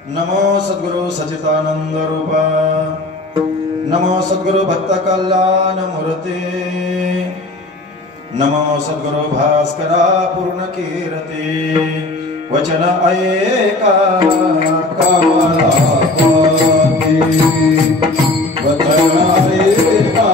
नमो सद्गुरु सचितानंद रूपा, नमो सद्गुरु भक्त कल्याण मूर्ते, नमो सद्गुरु भास्करा पूर्ण कीर्ती, वचन ऐका कमलापती, वचन ऐका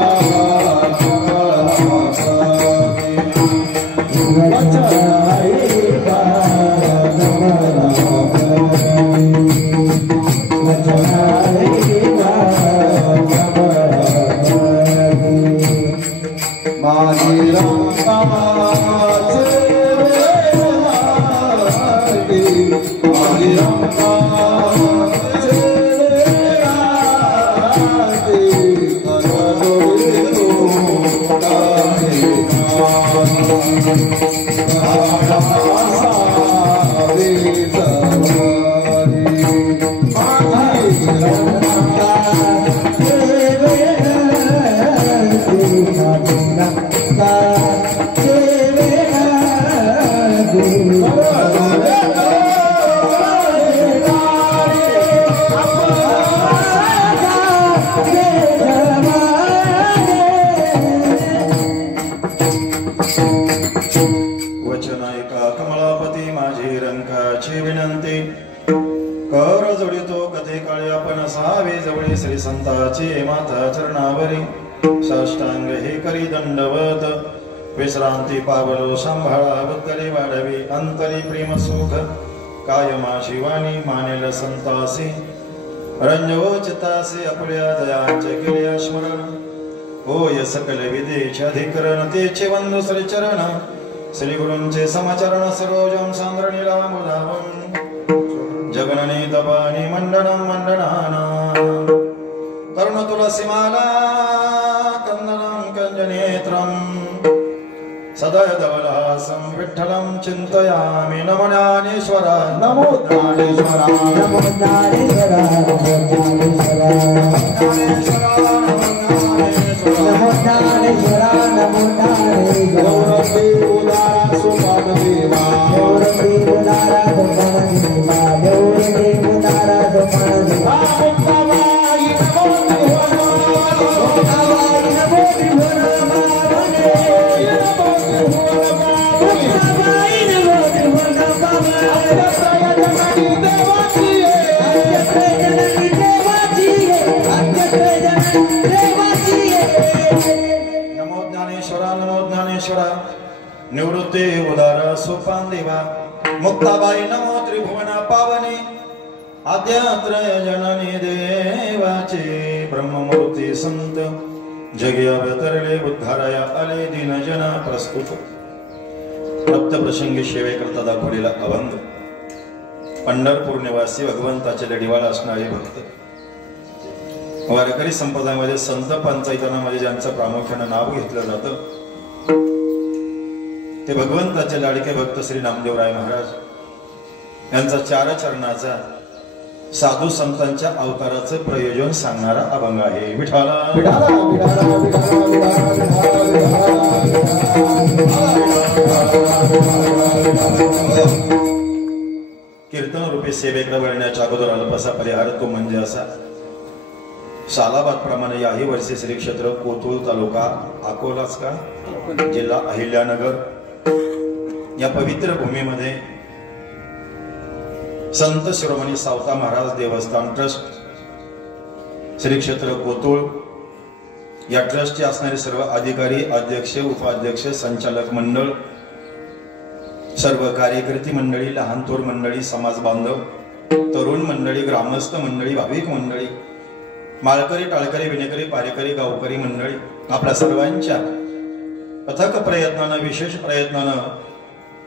संताचे माता चरणावरी साष्टांग हे करी दंडवत, विश्रांती पावलो सांभाळा उत्तरे वाढवी अंतरी प्रेम सुख, कायमा शिवानी मानेल संतासी रंजो चितासे आपल्या दयांचे केल्या स्मरण, होय सकल विदेचे अधिकरण तेचे वंदु श्री चरण, श्री गुरूंचे समाचरण सरोजम सांद्र नीलामुदावम, जगननी तपानी मंडनम मंडनाना, कर्ण तुलसीमाला कंदनं कंजनेत्रं, सदय धवलासं विठ्ठलं चिन्तयामि, नमो ज्ञानेश्वर नमो ज्ञानेश्वर नमो ज्ञानेश्वर नमो ज्ञानेश्वर नमो निवृत्ते उदार सोपान देवा, मुक्ताबाई नमो त्रिभुवन पावनी, आद्यात्रय जननी देवाचे ब्रह्ममूर्ती संत, जगी अवतरले उद्धाराया आले दीन जना प्रस्तुत, रक्त प्रसंगी सेवेकरता दाखवलेला अभंग, पंढरपूर निवासी भगवंताचे लढीवाला असणारे भक्त, वारकरी संप्रदायामध्ये संत पंचायतनामध्ये ज्यांचं प्रामुख्याने नाव घेतलं जातं ते भगवंताचे लाडके भक्त श्री नामदेवराय महाराज यांचा चार चरणाचा साधू संतांच्या अवताराचं प्रयोजन सांगणारा अभंग आहे. विठाला कीर्तन रूपी सेवेकडे वळण्याच्या अगोदर अल्पसा परिहार तो म्हणजे असा, सालाबाद प्रमाणे याही वर्षी श्री क्षेत्र कोथरूड तालुका अकोलाच का जिल्हा अहिल्यानगर या पवित्र भूमीमध्ये संत शिरोमणी सावता महाराज देवस्थान ट्रस्ट श्री क्षेत्र कोथरूड या ट्रस्टचे असणारे सर्व अधिकारी, अध्यक्ष, उपाध्यक्ष, संचालक मंडळ, सर्व कार्यकर्ती मंडळी, लहान थोर मंडळी, समाज बांधव, तरुण मंडळी, ग्रामस्थ मंडळी, भाविक मंडळी, माळकरी, टाळकरी, विनेकरी, पारेकरी, गावकरी मंडळी, आपल्या सर्वांच्या अथक प्रयत्नानं, विशेष प्रयत्नानं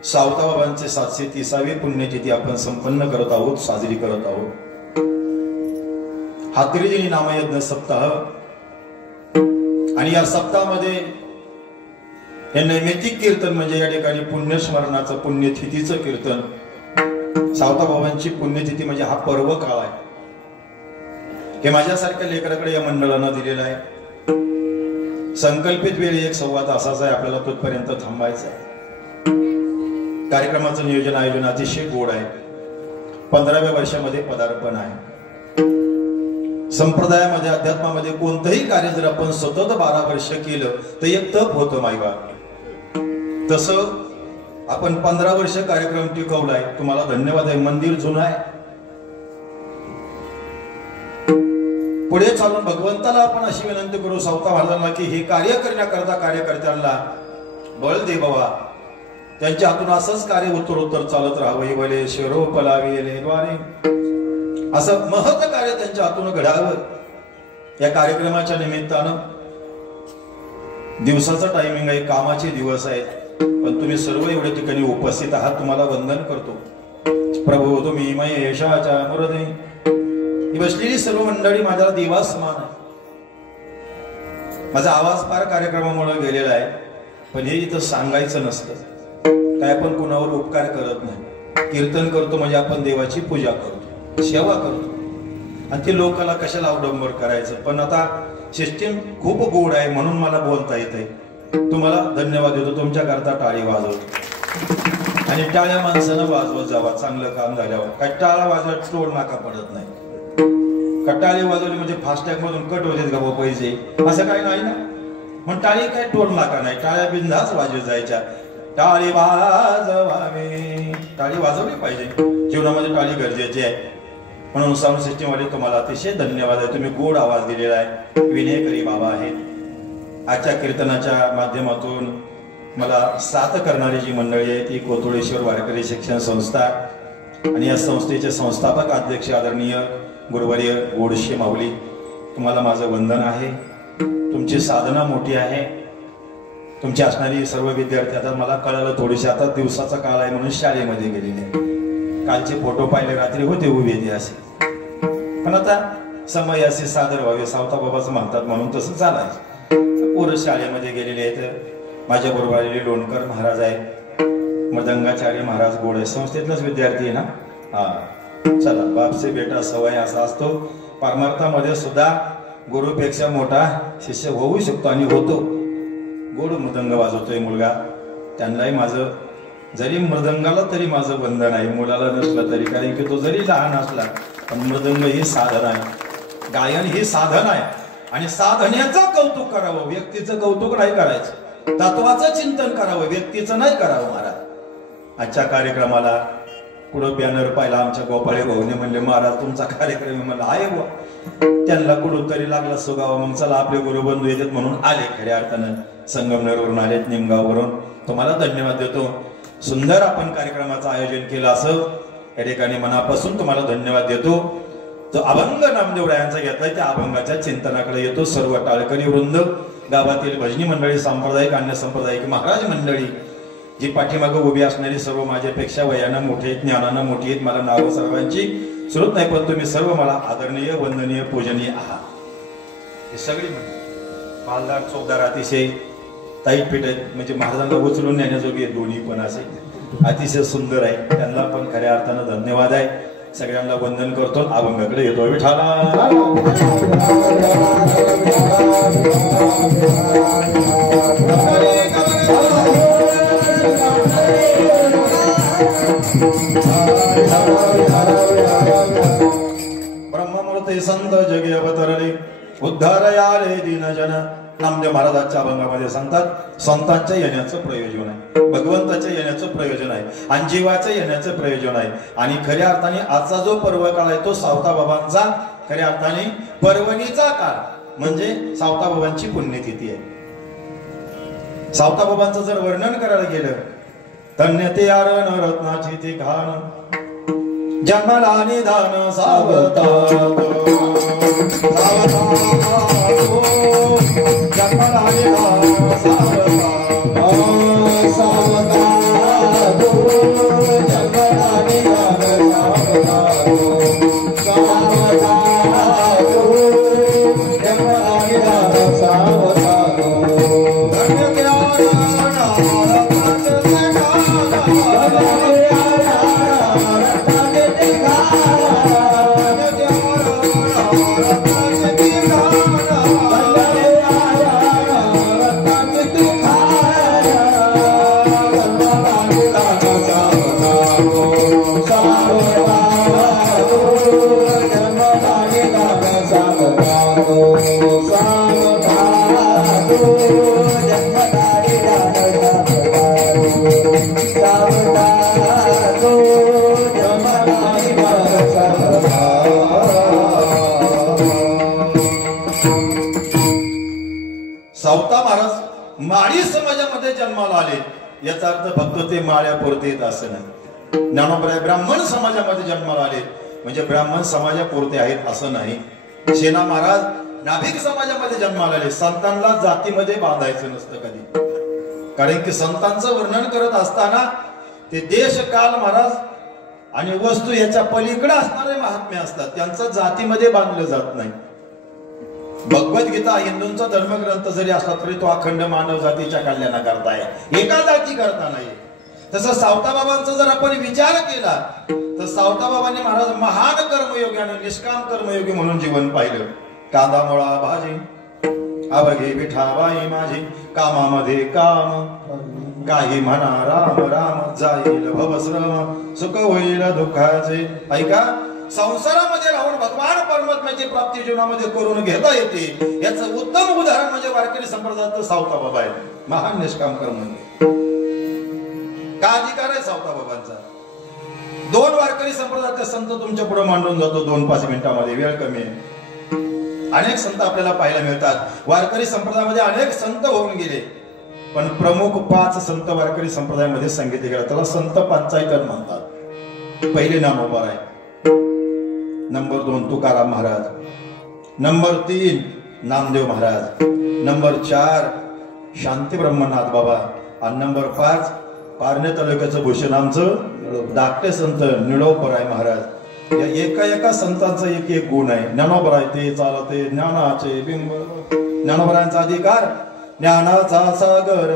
सावता बाबांचे 730वी पुण्यतिथी आपण संपन्न करत आहोत, साजरी करत आहोत. हा त्रिदिनी नामयज्ञ सप्ताह आणि या सप्ताहामध्ये हे नैमित्तिक कीर्तन म्हणजे या ठिकाणी पुण्यस्मरणाचं, पुण्यतिथीचं कीर्तन, सावता बाबांची पुण्यतिथी म्हणजे हा पर्व काळ आहे. हे माझ्यासारख्या लेकराकडे या मंडळानं दिलेलं आहे. संकल्पित वेळ 1-1.25 तासाचा आहे, आपल्याला तोपर्यंत थांबायचं आहे. कार्यक्रमाचं नियोजन आयोजन अतिशय गोड आहे. 15व्या वर्षामध्ये पदार्पण आहे। संप्रदायामध्ये अध्यात्मामध्ये कोणतंही कार्य जर आपण सतत 12 वर्ष केलं तर एक तप होतं मायबा। तसं आपण 15 वर्ष कार्यक्रम टिकवलाय, तुम्हाला धन्यवाद आहे। मंदिर जुनं आहे, पुढे चालून भगवंताला आपण अशी विनंती करू सावता महाराजांना की हे कार्य करण्याकरता कार्यकर्त्यांना बळ दे बाबा, त्यांच्या हातून असंच कार्य उत्तरोत्तर चालत राहावं। वले शिरो पलाविले द्वारे असं महत् कार्य त्यांच्या हातून घडावं। या कार्यक्रमाच्या निमित्तानं दिवसाचा टायमिंग आहे, कामाचे दिवस आहेत, पण तुम्ही सर्व एवढ्या ठिकाणी उपस्थित आहात, तुम्हाला वंदन करतो। प्रभू तुम्ही महेशाच्या मुरदे, ही बसलेली सर्व मंडळी माझ्या देवा समान आहे। माझा आवाज फार कार्यक्रमामुळे गेलेला आहे, पण हे इथं सांगायचं नसतं काय, आपण कुणावर उपकार करत नाही। कीर्तन करतो म्हणजे आपण देवाची पूजा करतो, सेवा करतो, आणि ते लोकांना कशाला अवडंबर करायचं। पण आता सिस्टीम खूप गोड आहे म्हणून मला बोलता येते। तुम्हाला धन्यवाद देतो, तुमच्या करता टाळी वाजवतो, आणि टाळ्या माणसानं वाजवत जावा चांगलं काम झाल्यावर। काय टाळा वाजवत टोल नाका पडत नाही, टाळी वाजवली म्हणजे फास्टॅग मधून कट होते का पैसे, असं काही नाही ना। मग टाळी काय टोल नाका नाही, टाळ्या बिंदास वाजवत जायच्या। टाळी वाजवावी, टाळी वाजवली पाहिजे, जीवनामध्ये टाळी गरजेची आहे। म्हणून साऊंड सिस्टीम वाले तुम्हाला अतिशय धन्यवाद आहे, तुम्ही गोड आवाज दिलेला आहे, विनयकरी बाबा आहेत। आजच्या कीर्तनाच्या माध्यमातून मला साथ करणारी जी मंडळी आहे ती कोथुळेश्वर वारकरी शिक्षण संस्था, आणि या संस्थेचे संस्थापक अध्यक्ष आदरणीय गुरुवर्य गोडशे माऊली, तुम्हाला माझं वंदन आहे। तुमची साधना मोठी आहे, तुमची असणारी सर्व विद्यार्थी, आता मला कळालं थोडीशी, आता दिवसाचा काळ आहे म्हणून शाळेमध्ये गेलेले, कालचे फोटो पाहिले रात्री होते उभे ते असे, पण आता समय असे सादर व्हावे सावता बाबाचं म्हणतात म्हणून तसं चालायचं। पोरं शाळेमध्ये गेलेले आहेत। माझ्या बरोबर आलेले लोणकर महाराज आहेत, मृदंगाचार्य महाराज गोडे संस्थेतलाच विद्यार्थी आहे ना। हा चला, बापसे बेटा सवय असा असतो, परमार्थामध्ये सुद्धा गुरुपेक्षा मोठा शिष्य होऊ शकतो आणि होतो। गोड मृदंग वाजवतोय मुलगा, त्यांनाही माझं, जरी मृदंगाला तरी माझं वंदन आहे, मुलाला नसलं तरी, कारण की तो जरी लहान असला पण मृदंग ही साधन आहे, गायन ही साधन आहे, आणि साधनेचं कौतुक करावं, व्यक्तीचं कौतुक नाही करायचं, तत्वाचं चिंतन करावं, व्यक्तीचं नाही करावं। महाराज आजच्या कार्यक्रमाला पुढं बॅनर पाहिला आमच्या गोपाळे भाऊने, म्हणले महाराज तुमचा कार्यक्रम, म्हणलं आहे बुवा, त्यांना कुठून तरी लागला सुगावा, मग चला आपले गुरुबंधू येतात म्हणून आले, खऱ्या अर्थानं संगमनेरवरून आलेत, निमगाववरून, तुम्हाला धन्यवाद देतो। सुंदर आपण कार्यक्रमाचं आयोजन केलं, असं या ठिकाणी मनापासून तुम्हाला धन्यवाद देतो। तो अभंग नामदेवरायांचा घेतलाय, त्या अभंगाच्या चिंतनाकडे येतो। सर्व टाळकरी वृंद, गावातील भजनी मंडळी, सांप्रदायिक अन्य सांप्रदायिक महाराज मंडळी, जी पाठीमागं उभी असणारी सर्व माझ्यापेक्षा वयानं मोठे, ज्ञानानं मोठी आहेत, मला नाव सर्वांची सुरत नाही, पण तुम्ही सर्व मला आदरणीय, वंदनीय, पूजनीय आहात। हे सगळी पालदार चौकदार अतिशय टाईट फिट आहेत, म्हणजे महाराजांना उचलून नेण्याजोगी दोन्ही पण असे अतिशय सुंदर आहे, त्यांना पण खऱ्या अर्थानं धन्यवाद आहे। सगळ्यांना वंदन करतो, अभंगाकडे येतो। विठाला ब्रह्ममूर्ती संत जगे अवतरले, उद्धारयाले दीनजन। नामदेव महाराजांच्या अभंगामध्ये सांगतात, संतांच्या येण्याचं प्रयोजन आहे, भगवंताच्या येण्याचं प्रयोजन आहे, आणि जीवाच्या येण्याचं प्रयोजन आहे। आणि खऱ्या अर्थाने आजचा जो पर्व काळ आहे तो सावता बाबांचा खऱ्या अर्थाने पर्वणीचा काळ, म्हणजे सावता बाबांची पुण्यतिथी आहे। सावता बाबांचं जर वर्णन करायला गेलं, धन्य ते आरण रत्नाची ती घाण, जन्मला निधान सावता, जन्मला निधान सावता, सावता जन्मला निधान सावता, सावता जन्मला निधान सावता, धन्य ते सावता सावता महाराज माळी समाजामध्ये जन्माला आले, याचा अर्थ फक्त ते माळ्यापुरते येत असं नाही. ज्ञानोबराय ब्राह्मण समाजामध्ये जन्माला आले म्हणजे ब्राह्मण समाजापुरते आहेत असं नाही. सेना महाराज नाभिक समाजामध्ये जन्माला आले. संतांना जातीमध्ये बांधायचं नसतं कधी, कारण की संतांचं वर्णन करत असताना ते देश काल महाराज आणि वस्तू याच्या पलीकडे असणारे महात्मे असतात, त्यांचं जातीमध्ये बांधलं जात नाही. भगवद्गीता हिंदूंचा धर्मग्रंथ जरी असला तरी तो अखंड मानव जातीच्या कल्याणाकरता आहे, एका जाती करता नाही. तसं सावताबाबांचा जर आपण विचार केला तर सावताबाबांनी महाराज महान कर्मयोगी आणि निष्काम कर्मयोगी म्हणून जीवन पाहिलं. कांदा मुळा भाजी अवघे विठाबाई माझी, कामामध्ये काम काही म्हणा राम राम, जाईल भवश्रम सुख होईल दुःखाचे. ऐका, संसारामध्ये राहून भगवान परमात्म्याची प्राप्ती जीवनामध्ये करून घेता येते, याचं उत्तम उदाहरण म्हणजे वारकरी संप्रदायात सावताबाबा आहे. महान निष्काम कर्मयोगी. का अधिकार आहे सावताबाबांचा? 2 वारकरी संप्रदायाचे संत तुमच्या पुढे मांडून जातो 2-5 मिनिटांमध्ये, वेळ कमी आहे. अनेक संत आपल्याला पाहायला मिळतात. वारकरी संप्रदायामध्ये अनेक संत होऊन गेले, पण प्रमुख 5 संत वारकरी संप्रदायामध्ये सांगितले गेले, त्याला संत पंचायतन म्हणतात. पहिले ज्ञानोबा आहे, number 2 Tukaram Maharaj, number 3 Namdev Maharaj, number 4 शांती ब्रह्मनाथ बाबा आणि नंबर 5 पारणे तालुक्याचं भूषण आमचं धाकटे संत निळोबराय महाराज. या एका संतांचा एक गुण आहे. ज्ञानोबराय ते चालते ज्ञानाचे बिंब. ज्ञानोबरायांचा अधिकार ज्ञानाचा सागर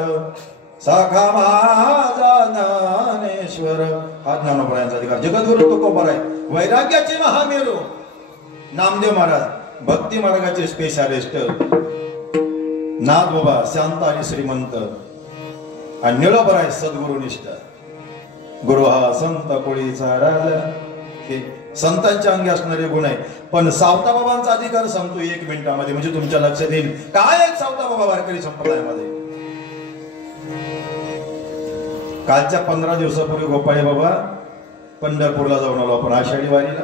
साखा माझा ज्ञानेश्वर, हा ज्ञानोबरायांचा अधिकार. जगद्गुरु तुकोबराय वैराग्याचे महामेरू. नामदेव महाराज भक्ती मार्गाचे स्पेशालिस्ट. नाथ बाबा शांत आणि श्रीमंत. आणि निळोबराय सद्गुरुनिष्ठ. गुरु हा संत कोळीचा राजा. हे संतांच्या अंगी असणारे गुण आहे. पण सावताबाबांचा अधिकार सांगतो 1 मिनिटामध्ये, म्हणजे तुमच्या लक्षात येईल काय आहे सावताबाबा वारकरी संप्रदायामध्ये. कालच्या 15 दिवसापूर्वी गोपाळे बाबा पंढरपूरला जाऊन आलो आपण आषाढी वारीला.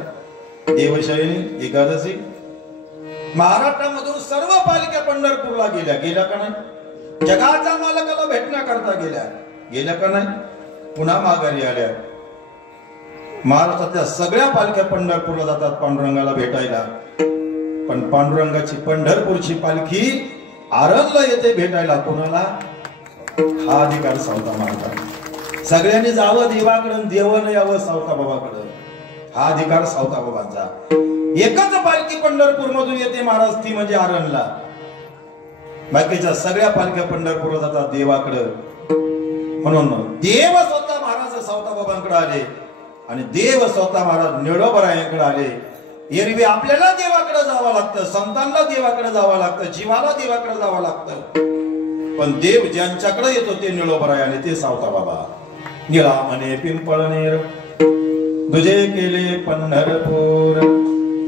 देवशयनी एकादशी. महाराष्ट्रामधून सर्व पालख्या पंढरपूरला गेल्या का नाही? जगाच्या मालकाला भेटण्याकरता गेल्या का नाही? पुन्हा माघारी आल्या. महाराष्ट्रातल्या सगळ्या पालख्या पंढरपूरला जातात पांडुरंगाला भेटायला, पण पांडुरंगाची पंढरपूरची पालखी आरणला येते भेटायला. कोणाला? हा अधिकार सावता मानतात. सगळ्यांनी जावं देवाकडं, देवानं यावं सावताबाबाकडं, हा अधिकार सावताबाबांचा. एकच पालखी पंढरपूर मधून येते महाराज, ती म्हणजे आरणला. बाकीच्या सगळ्या पालख्या पंढरपूरला जातात देवाकडं. म्हणून देव स्वतः महाराज सावताबाबांकडे आले आणि देव स्वतः महाराज निळोबरायांकडे आले. एरवी आपल्याला देवाकडे जावं लागतं, संतांना देवाकडे जावं लागतं, जीवाला देवाकडे जावं लागतं, पण देव ज्यांच्याकडे येतो ते निळोबराय आणि ते सावताबाबा. निळा म्हणे पिंपळनेर तुझे केले पंढरपूर.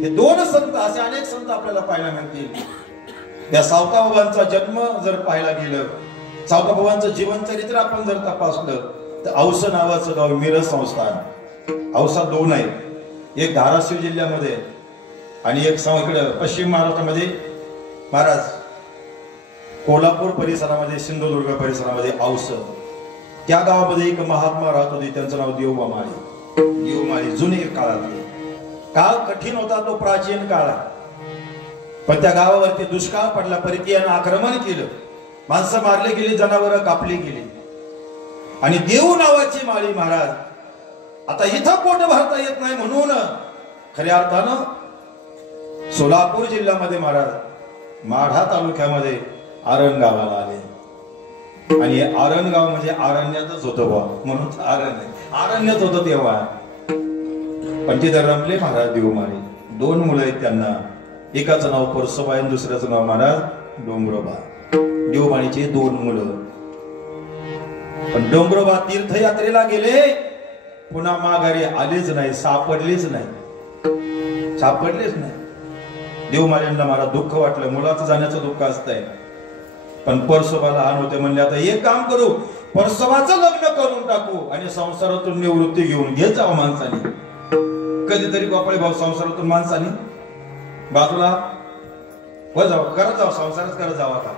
हे 2 संत, असे अनेक संत आपल्याला पाहायला मिळतील. या सावताबाबांचा जन्म जर पाहायला गेलं, सावताबाबांचं जीवन चरित्र आपण जर तपासलं तर औसा नावाचं गाव मिरज संस्थान. औसा 2 आहे, एक धाराशिव जिल्ह्यामध्ये आणि एक इकडे पश्चिम महाराष्ट्रामध्ये महाराज कोल्हापूर परिसरामध्ये सिंधुदुर्ग परिसरामध्ये औस. त्या गावामध्ये एक महात्मा राहत होते, त्यांचं नाव देवमाळी. देवमाळी जुने काळातले. काळ कठीण होता तो, प्राचीन काळ. पण त्या गावावरती दुष्काळ पडला, परकीयानं आक्रमण केलं, माणसं मारली गेली, जनावरं कापली गेली. आणि देव नावाची माळी महाराज आता इथं पोट भरता येत नाही म्हणून खऱ्या अर्थानं सोलापूर जिल्ह्यामध्ये महाराज माढा तालुक्यामध्ये आरण गावाला आले. आणि आरण गाव म्हणजे आरण्यातच होतं बा, म्हणून आरण्यात होतं तेव्हा. पण तिथे रमले महाराज देवमाळी. 2 मुलं आहेत त्यांना, एकाचं नाव परसोबा आणि दुसऱ्याचं नाव महाराज डोंगरोबा. देवमाळीचे 2 मुलं. पण डोंगरोबा तीर्थयात्रेला गेले, पुन्हा माघारी आलेच नाही, सापडलेच नाही. देवमाळ्यांना मला दुःख वाटलं, मुलाचं जाण्याचं दुःख असतंय. पण परसोबाला लहान होते, म्हणले आता एक काम करू, परसोबाचं लग्न करून टाकू आणि संसारातून निवृत्ती घेऊन घे जावं माणसाने. कधीतरी गोपाळे भाऊ संसारातून माणसाने बाजूला वर जावं, करत जावं, संसारच करत जावा का?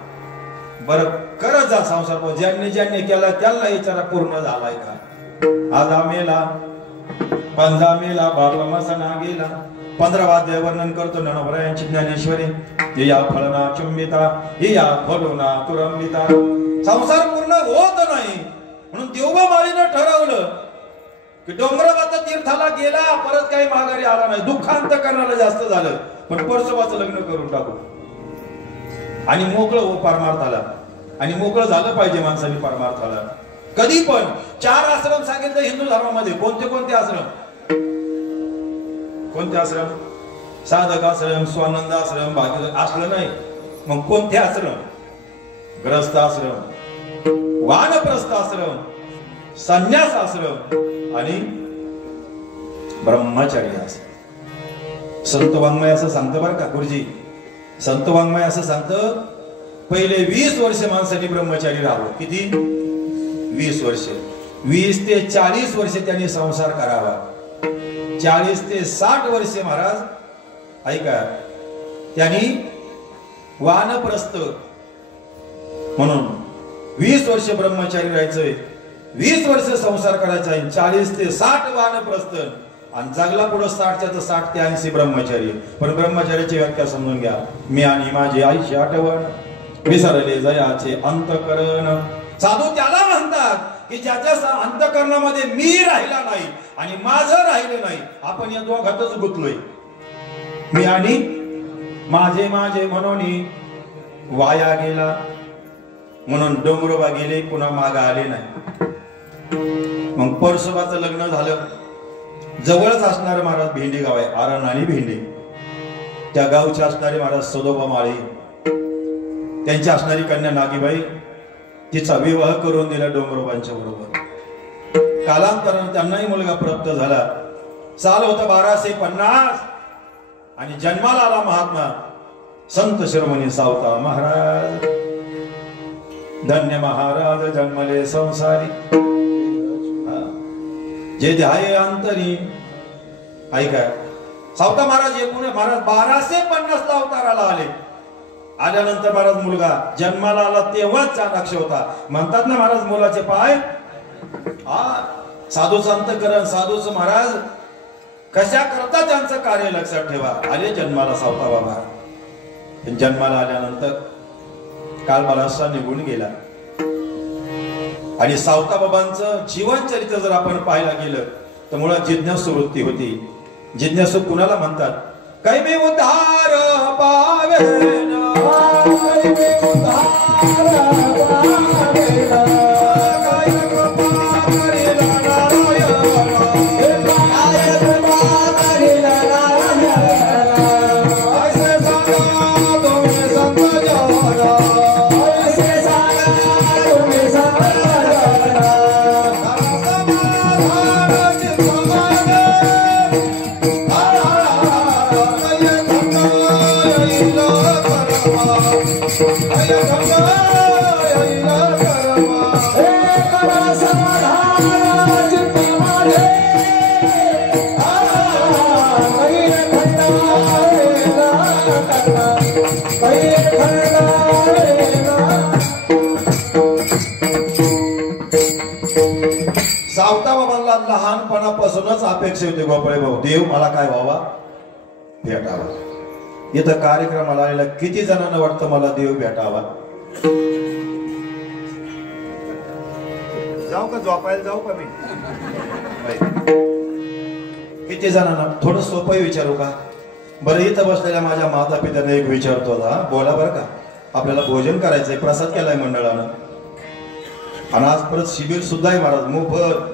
बरं करत जा संसार, ज्यांनी ज्यांनी केला त्याला विचारा पूर्ण झालाय का? आजा मेला, पंजा मेला, बाबा मसना गेला. 15 वाद्य वर्णन करतो नवरायांची ज्ञानेश्वरी. या फळना चुंबिता, या फलोना तुरंबिता. संसार पूर्ण होत नाही म्हणून देवबा माळीनं ठरवलं की डोंगराबाचा तीर्थाला गेला, परत काही माघारी आला नाही. दुःखांत करण्याला जास्त झालं, पण परसोबाचं लग्न करून टाकू आणि मोकळं हो पारमार्थाला. आणि मोकळं झालं पाहिजे माणसाने पारमार्थाला. कधी पण 4 आश्रम सांगितलं हिंदू धर्मामध्ये. कोणते कोणते आश्रम? कोणते आश्रम? साधक आश्रम, स्वानंद आश्रम, भाग्य असलं नाही. मग कोणते आश्रम? ग्रस्त आश्रम, वानप्रस्थ आश्रम, संन्यास आश्रम आणि ब्रह्मचारी आश्रम. संत वाङ्मय असं सांगतं बरं का गुरुजी. संत वाङ्मय असं सांगतं, पहिले 20 वर्ष माणसाने ब्रह्मचारी राहावं. किती? 20 वर्ष. 20 ते 40 वर्ष त्यांनी संसार करावा. 40 ते 60 वर्ष महाराज ऐका त्यांनी वानप्रस्थ म्हणून 20 वर्ष ब्रह्मचारी राहायचंय, 20 वर्ष संसार करायचा आहे, 40 ते 60 वानप्रस्थ आणि जगला पुढे 60च्या तर 60 ते 80 ब्रह्मचारी. पण ब्रह्मचार्याची व्याख्या समजून घ्या. मी आणि माझी आईची आठवण, विसरले जयाचे अंतकरण. साधू त्याला म्हणतात की ज्याच्या अंतकरणामध्ये मी राहिला नाही आणि माझं राहिलं नाही. आपण या दोघातच गुंतलोय. मी आणि माझे माझे म्हणून वाया गेला, म्हणून डोंगरोबा गेले, पुन्हा माग आले नाही. मग परसोबाचं लग्न झालं. जवळच असणारे महाराज भेंडी गाव आहे, आरण आणि भेंडी. त्या गावचे असणारे महाराज सदोबा माळी, त्यांची असणारी कन्या नागीबाई, तिचा विवाह करून दिला डोंगरोबांच्या बरोबर. कालांतराने त्यांनाही मुलगा प्राप्त झाला. साल होता 1250 आणि जन्माला आला महात्मा संत शिरोमणी सावता महाराज. धन्य महाराज जन्मले संसारी, जे ध्याये अंतरी. ऐका सावता महाराज एकूण महाराज 1250 ला अवताराला आले. आल्यानंतर महाराज मुलगा जन्माला आला तेव्हाच चाणाक्ष होता. म्हणतात ना महाराज मुलाचे पाय साधूचं अंतकरण, साधूचं महाराज कशा करता त्यांचं कार्य लक्षात ठेवा. आले जन्माला सावता बाबा. जन्माला आल्यानंतर काल बराचसा निघून गेला आणि सावता बाबांचं जीवन चरित्र जर आपण पाहायला गेलं तर मुळात जिज्ञासू वृत्ती होती. जिज्ञासू कुणाला म्हणतात? कैमे उद्धार पावेन, कैमे उद्धार पावेन, सावता बाबांना लहानपणापासूनच अपेक्षा होती गोपाळे भाऊ, देव मला काय व्हावा, भेटावा. इथं कार्यक्रमाला आलेला किती जणांना वाटतं मला देव भेटावा? जाऊ का झोपायला जाऊ का मी? किती जणांना? थोडं सोपं विचारू का? बरं इथं बसलेल्या माझ्या माता पित्यांना एक विचारतो आता, बोला बरं का. आपल्याला भोजन करायचंय, प्रसाद केलाय मंडळानं आणि आज परत शिबिर सुद्धा आहे महाराज मोफत.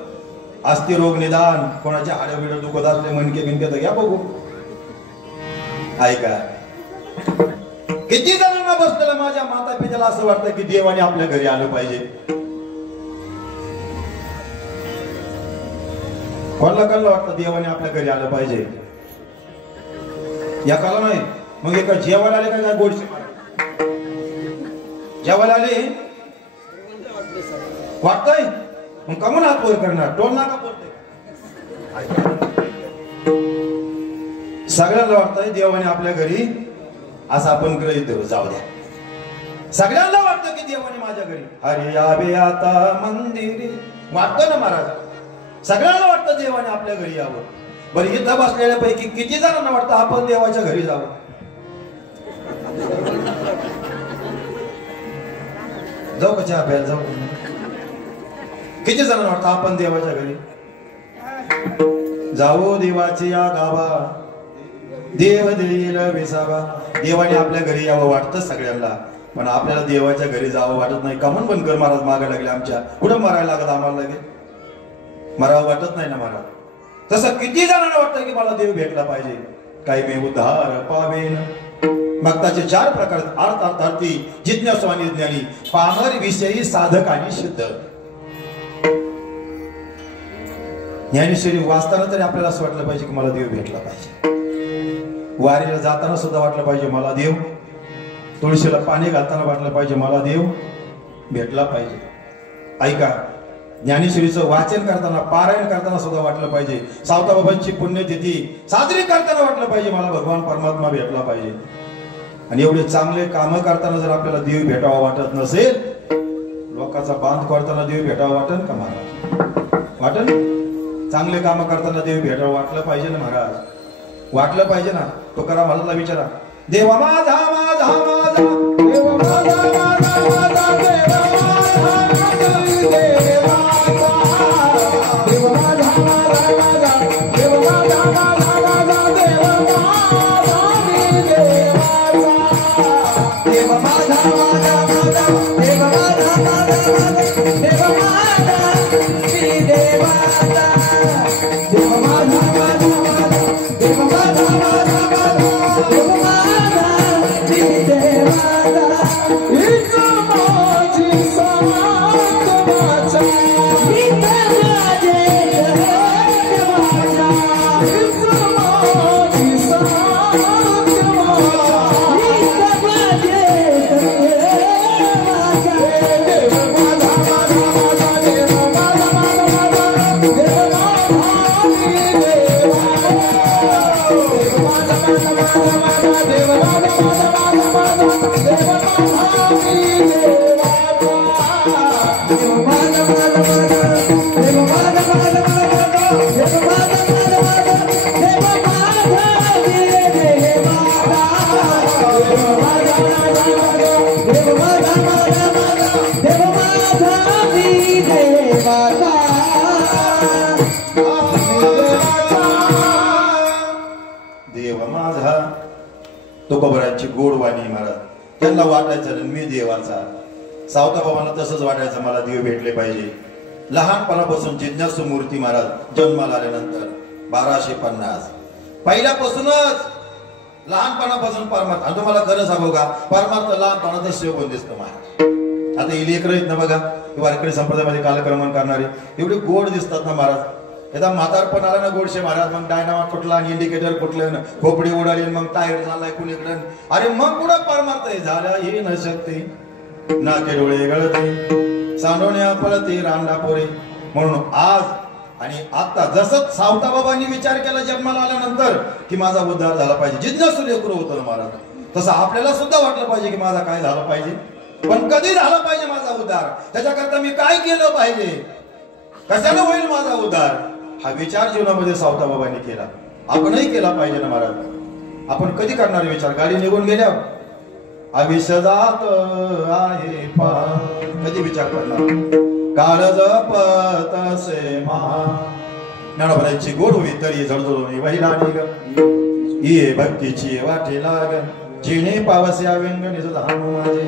अस्ति रोग निदान, कोणाच्या हाडं बिडं दुखत असले मणके बिनके तर घ्या बघू. ऐका किती जणांना बसलेल्या माझ्या माता पित्याला असं वाटतं की देवाने आपल्या घरी आलं पाहिजे. कोणाला कळलं वाटतं देवाने आपल्या घरी आलं पाहिजे? या काला नाही. मग एका जेवायला आले का काय गोडसे जेवायला आले वाटतंय? मग कमून हात वर करणार? टोल नाका बोलते सगळ्यांना वाटतंय देवाने आपल्या घरी, असं आपण गृहीत धरू, जाऊ द्या. सगळ्यांना वाटतं की देवाने माझ्या घरी, अरे यावे आता मंदिरी, वाटतं ना महाराज. सगळ्यांना वाटतं देवाने आपल्या घरी यावं. बरं, इथं बसलेल्यापैकी किती जणांना वाटतं आपण देवाच्या घरी जावं? जाऊ का चहा प्यायला? जाऊ. किती जणांना वाटतं आपण देवाच्या घरी जावो? देवाची या गावा, देव देईल विसावा. देवाने आपल्या घरी यावं वाटतं सगळ्यांना, पण आपल्याला देवाच्या घरी जावं वाटत नाही. कमन बनकर महाराज मागे लागले आमच्या. कुठं मारायला लागत आम्हाला? लगे मरावं वाटत नाही ना महाराज. तसं किती जणांना वाटतं की मला देव भेटला पाहिजे. काही मी उद्धार पावेन. भक्ताचे 4 प्रकार: अर्थार्थी, जिज्ञासू आणि ज्ञानी, पामर, विषयी, साधक आणि शुद्ध. ज्ञानेश्वरी वाचताना तरी आपल्याला असं वाटलं पाहिजे की मला देव भेटला पाहिजे. वारीला जाताना सुद्धा वाटलं पाहिजे मला देव, तुळशीला पाणी घालताना वाटलं पाहिजे मला देव भेटला पाहिजे. ऐका, ज्ञानेश्वरीचं वाचन करताना, पारायण करताना सुद्धा वाटलं पाहिजे. सावताबाबांची पुण्यतिथी साजरी करताना वाटलं पाहिजे मला भगवान परमात्मा भेटला पाहिजे. आणि एवढे चांगले कामं करताना जर आपल्याला देव भेटावा वाटत नसेल, लोकांचा बांध करताना देव भेटावा वाटन का महाराज? वाटन? चांगले कामं करताना देव भेटावा वाटलं पाहिजे ना महाराज? वाटलं पाहिजे ना. तो करा महाराजला विचारा, देवा माझा माझा माझा, देवा माझा माझा माझा, देवा तुकोबरांची गोड वाणी महाराज. त्यांना वाटायचं मी देवाचा. सावताबाबांना तसंच वाटायचं मला देव भेटले पाहिजे. लहानपणापासून जिज्ञासू मूर्ती महाराज जन्माला आल्यानंतर 1250 पहिल्यापासूनच लहानपणापासून परमार्थ. आणि तुम्हाला खरं सांगू का, परमार्थ लहानपणातच शिवून दिसतो महाराज. आता ही लेकरं आहेत ना बघा, वारकरी संप्रदायामध्ये कालक्रमण करणारे एवढे गोड दिसतात ना महाराज. एकदा म्हातारपण आला ना गोडशे महाराज, मग डायनामाट कुठला आणि इंडिकेटर कुठलं, खोपडी उडाली, मग टायर झालाय कुणीकडे. अरे मग कुठं परमार्थ झाला हे न शकते. नाके डोळे गळते, सांडोण्या पळते रांडा पोरे. म्हणून आज आणि आता जसं सावताबाबांनी विचार केला जन्माला आल्यानंतर की माझा उद्धार झाला पाहिजे, जिज्ञासू लेकरू होतं महाराज, तसं आपल्याला सुद्धा वाटलं पाहिजे की माझा काय झालं पाहिजे. पण कधी झाला पाहिजे माझा उद्धार, त्याच्याकरता मी काय केलं पाहिजे, कशाला होईल माझा उद्धार, हा विचार जीवनामध्ये सावताबाबांनी केला. आपणही केला पाहिजे ना महाराज. आपण कधी करणार विचार? गाडी निघून गेल्यावर आयुष्य जात आहे पा, कधी विचार करणार? काळ जपत असे महा, ज्ञानोबाची गोड होई तरी झळझळून वहिला निघ, ये भक्तीची वाटे लाग, जिने पावस्या व्यंग निज धाम माझे.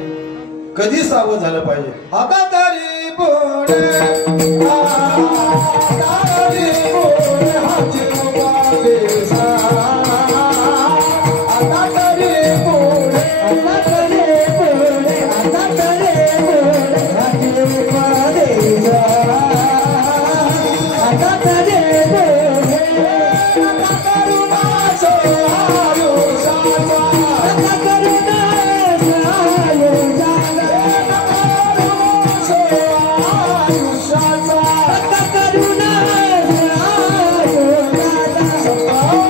कधी सावध झालं पाहिजे? आता तरी पुढे Oh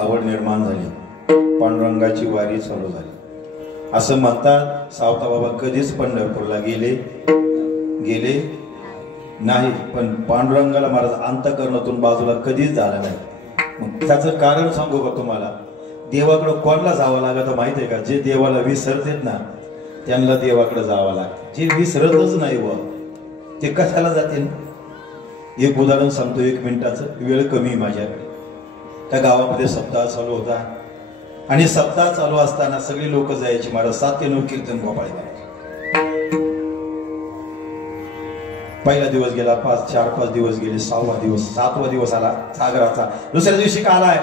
आवड निर्माण झाली, पांडुरंगाची वारी चालू झाली. असं म्हणतात सावता बाबा कधीच पंढरपूरला गेले नाही, पण पांडुरंगाला महाराज अंतःकरणातून बाजूला कधीच झाला नाही. मग त्याचं कारण सांगू का तुम्हाला? देवाकडं कोणाला जावं लागतं माहिती आहे का? जे देवाला विसरतेत ना त्यांना देवाकडे जावं लागतं. जे विसरतच नाही व ते कशाला जाते? एक उदाहरण सांगतो, 1 मिनिटाचं, वेळ कमी माझ्याकडे. त्या गावामध्ये सप्ताह चालू होता आणि सप्ताह चालू असताना सगळी लोक जायची. महाराज 7 ते 9 कीर्तन गोपाळी करायचे. पहिला दिवस गेला, 4-5 दिवस गेले, 6वा दिवस, 7वा दिवस आला सागराचा. दुसऱ्या दिवशी का आलाय?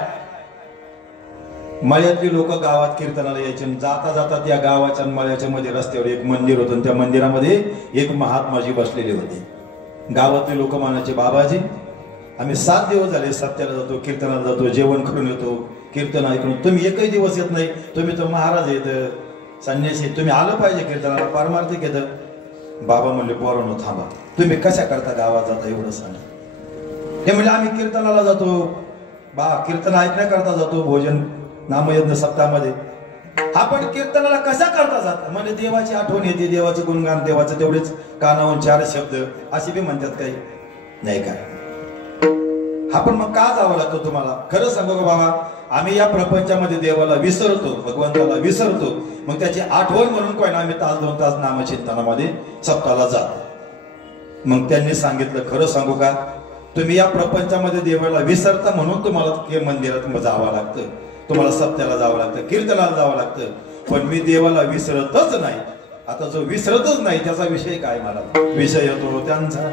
मळ्यातली लोक गावात कीर्तनाला यायचे. जाता जाता त्या गावाच्या मळ्याच्या मध्ये रस्त्यावर एक मंदिर होतं. त्या मंदिरामध्ये एक महात्माजी बसलेले होते. गावातले लोक म्हणायचे, बाबाजी आम्ही 7 दिवस झाले सत्याला जातो, कीर्तनाला जातो, जेवण करून येतो, कीर्तन ऐकून, तुम्ही एकही दिवस येत नाही. तुम्ही तर महाराज येत, संन्यासी, तुम्ही आलं पाहिजे कीर्तनाला, पारमार्थिक येतं. बाबा म्हणले, पोरांनो थांबा, तुम्ही कशा करता गावात जाता एवढं सांगा. ते म्हणजे आम्ही कीर्तनाला जातो, कीर्तन ऐकण्याकरता जातो, भोजन नामयज्ञ सप्ताहामध्ये. आपण कीर्तनाला कशा करता जात? म्हणजे देवाची आठवण येते, देवाचे गुणगान, देवाचं तेवढेच कानावून 4 शब्द असे बी म्हणतात काही नाही काय. आपण मग का जावं लागतो तुम्हाला? खरं सांगू का बाबा, आम्ही या प्रपंचामध्ये देवाला विसरतो, भगवंताला विसरतो. मग त्याची आठवण म्हणून काय ना आम्ही 1-2 तास नामचिंतनामध्ये सप्ताहाला जातो. मग त्यांनी सांगितलं, खरं सांगू का, तुम्ही या प्रपंचामध्ये देवाला विसरता म्हणून तुम्हाला हे मंदिरात जावं लागतं, तुम्हाला सप्त्याला जावं लागतं, कीर्तनाला जावं लागतं. पण मी देवाला विसरतच नाही. आता जो विसरतच नाही त्याचा विषय काय? मला विषय तो त्यांचा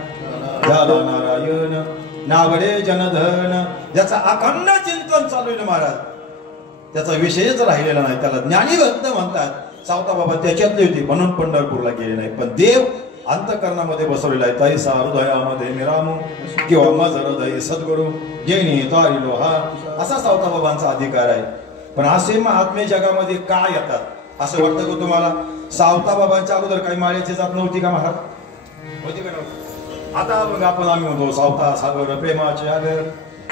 झाला नारायण नावडे जनधन, ज्याचा अखंड चिंतन चालू आहे ना महाराज, त्याचा विषयच राहिलेला नाही. त्याला ज्ञानी भक्त म्हणतात. सावता बाबा त्याच्यातले होते म्हणून पंढरपूरला गेले नाही. पण देव अंतःकरणामध्ये बसवलेला आहे. ताई हृदयामध्ये मिरामू किंवा माझ हृदय सद्गुरू जैनी तारिलो हा, असा सावता बाबांचा अधिकार आहे. पण असे महात्मे जगामध्ये काय येतात असं वाटतं का तुम्हाला? सावता बाबांच्या अगोदर काही माळ्याची जात नव्हती का महाराज? होती का नव्हती? आता मग आम्ही म्हणतो सावता सागर प्रेमाचे आगर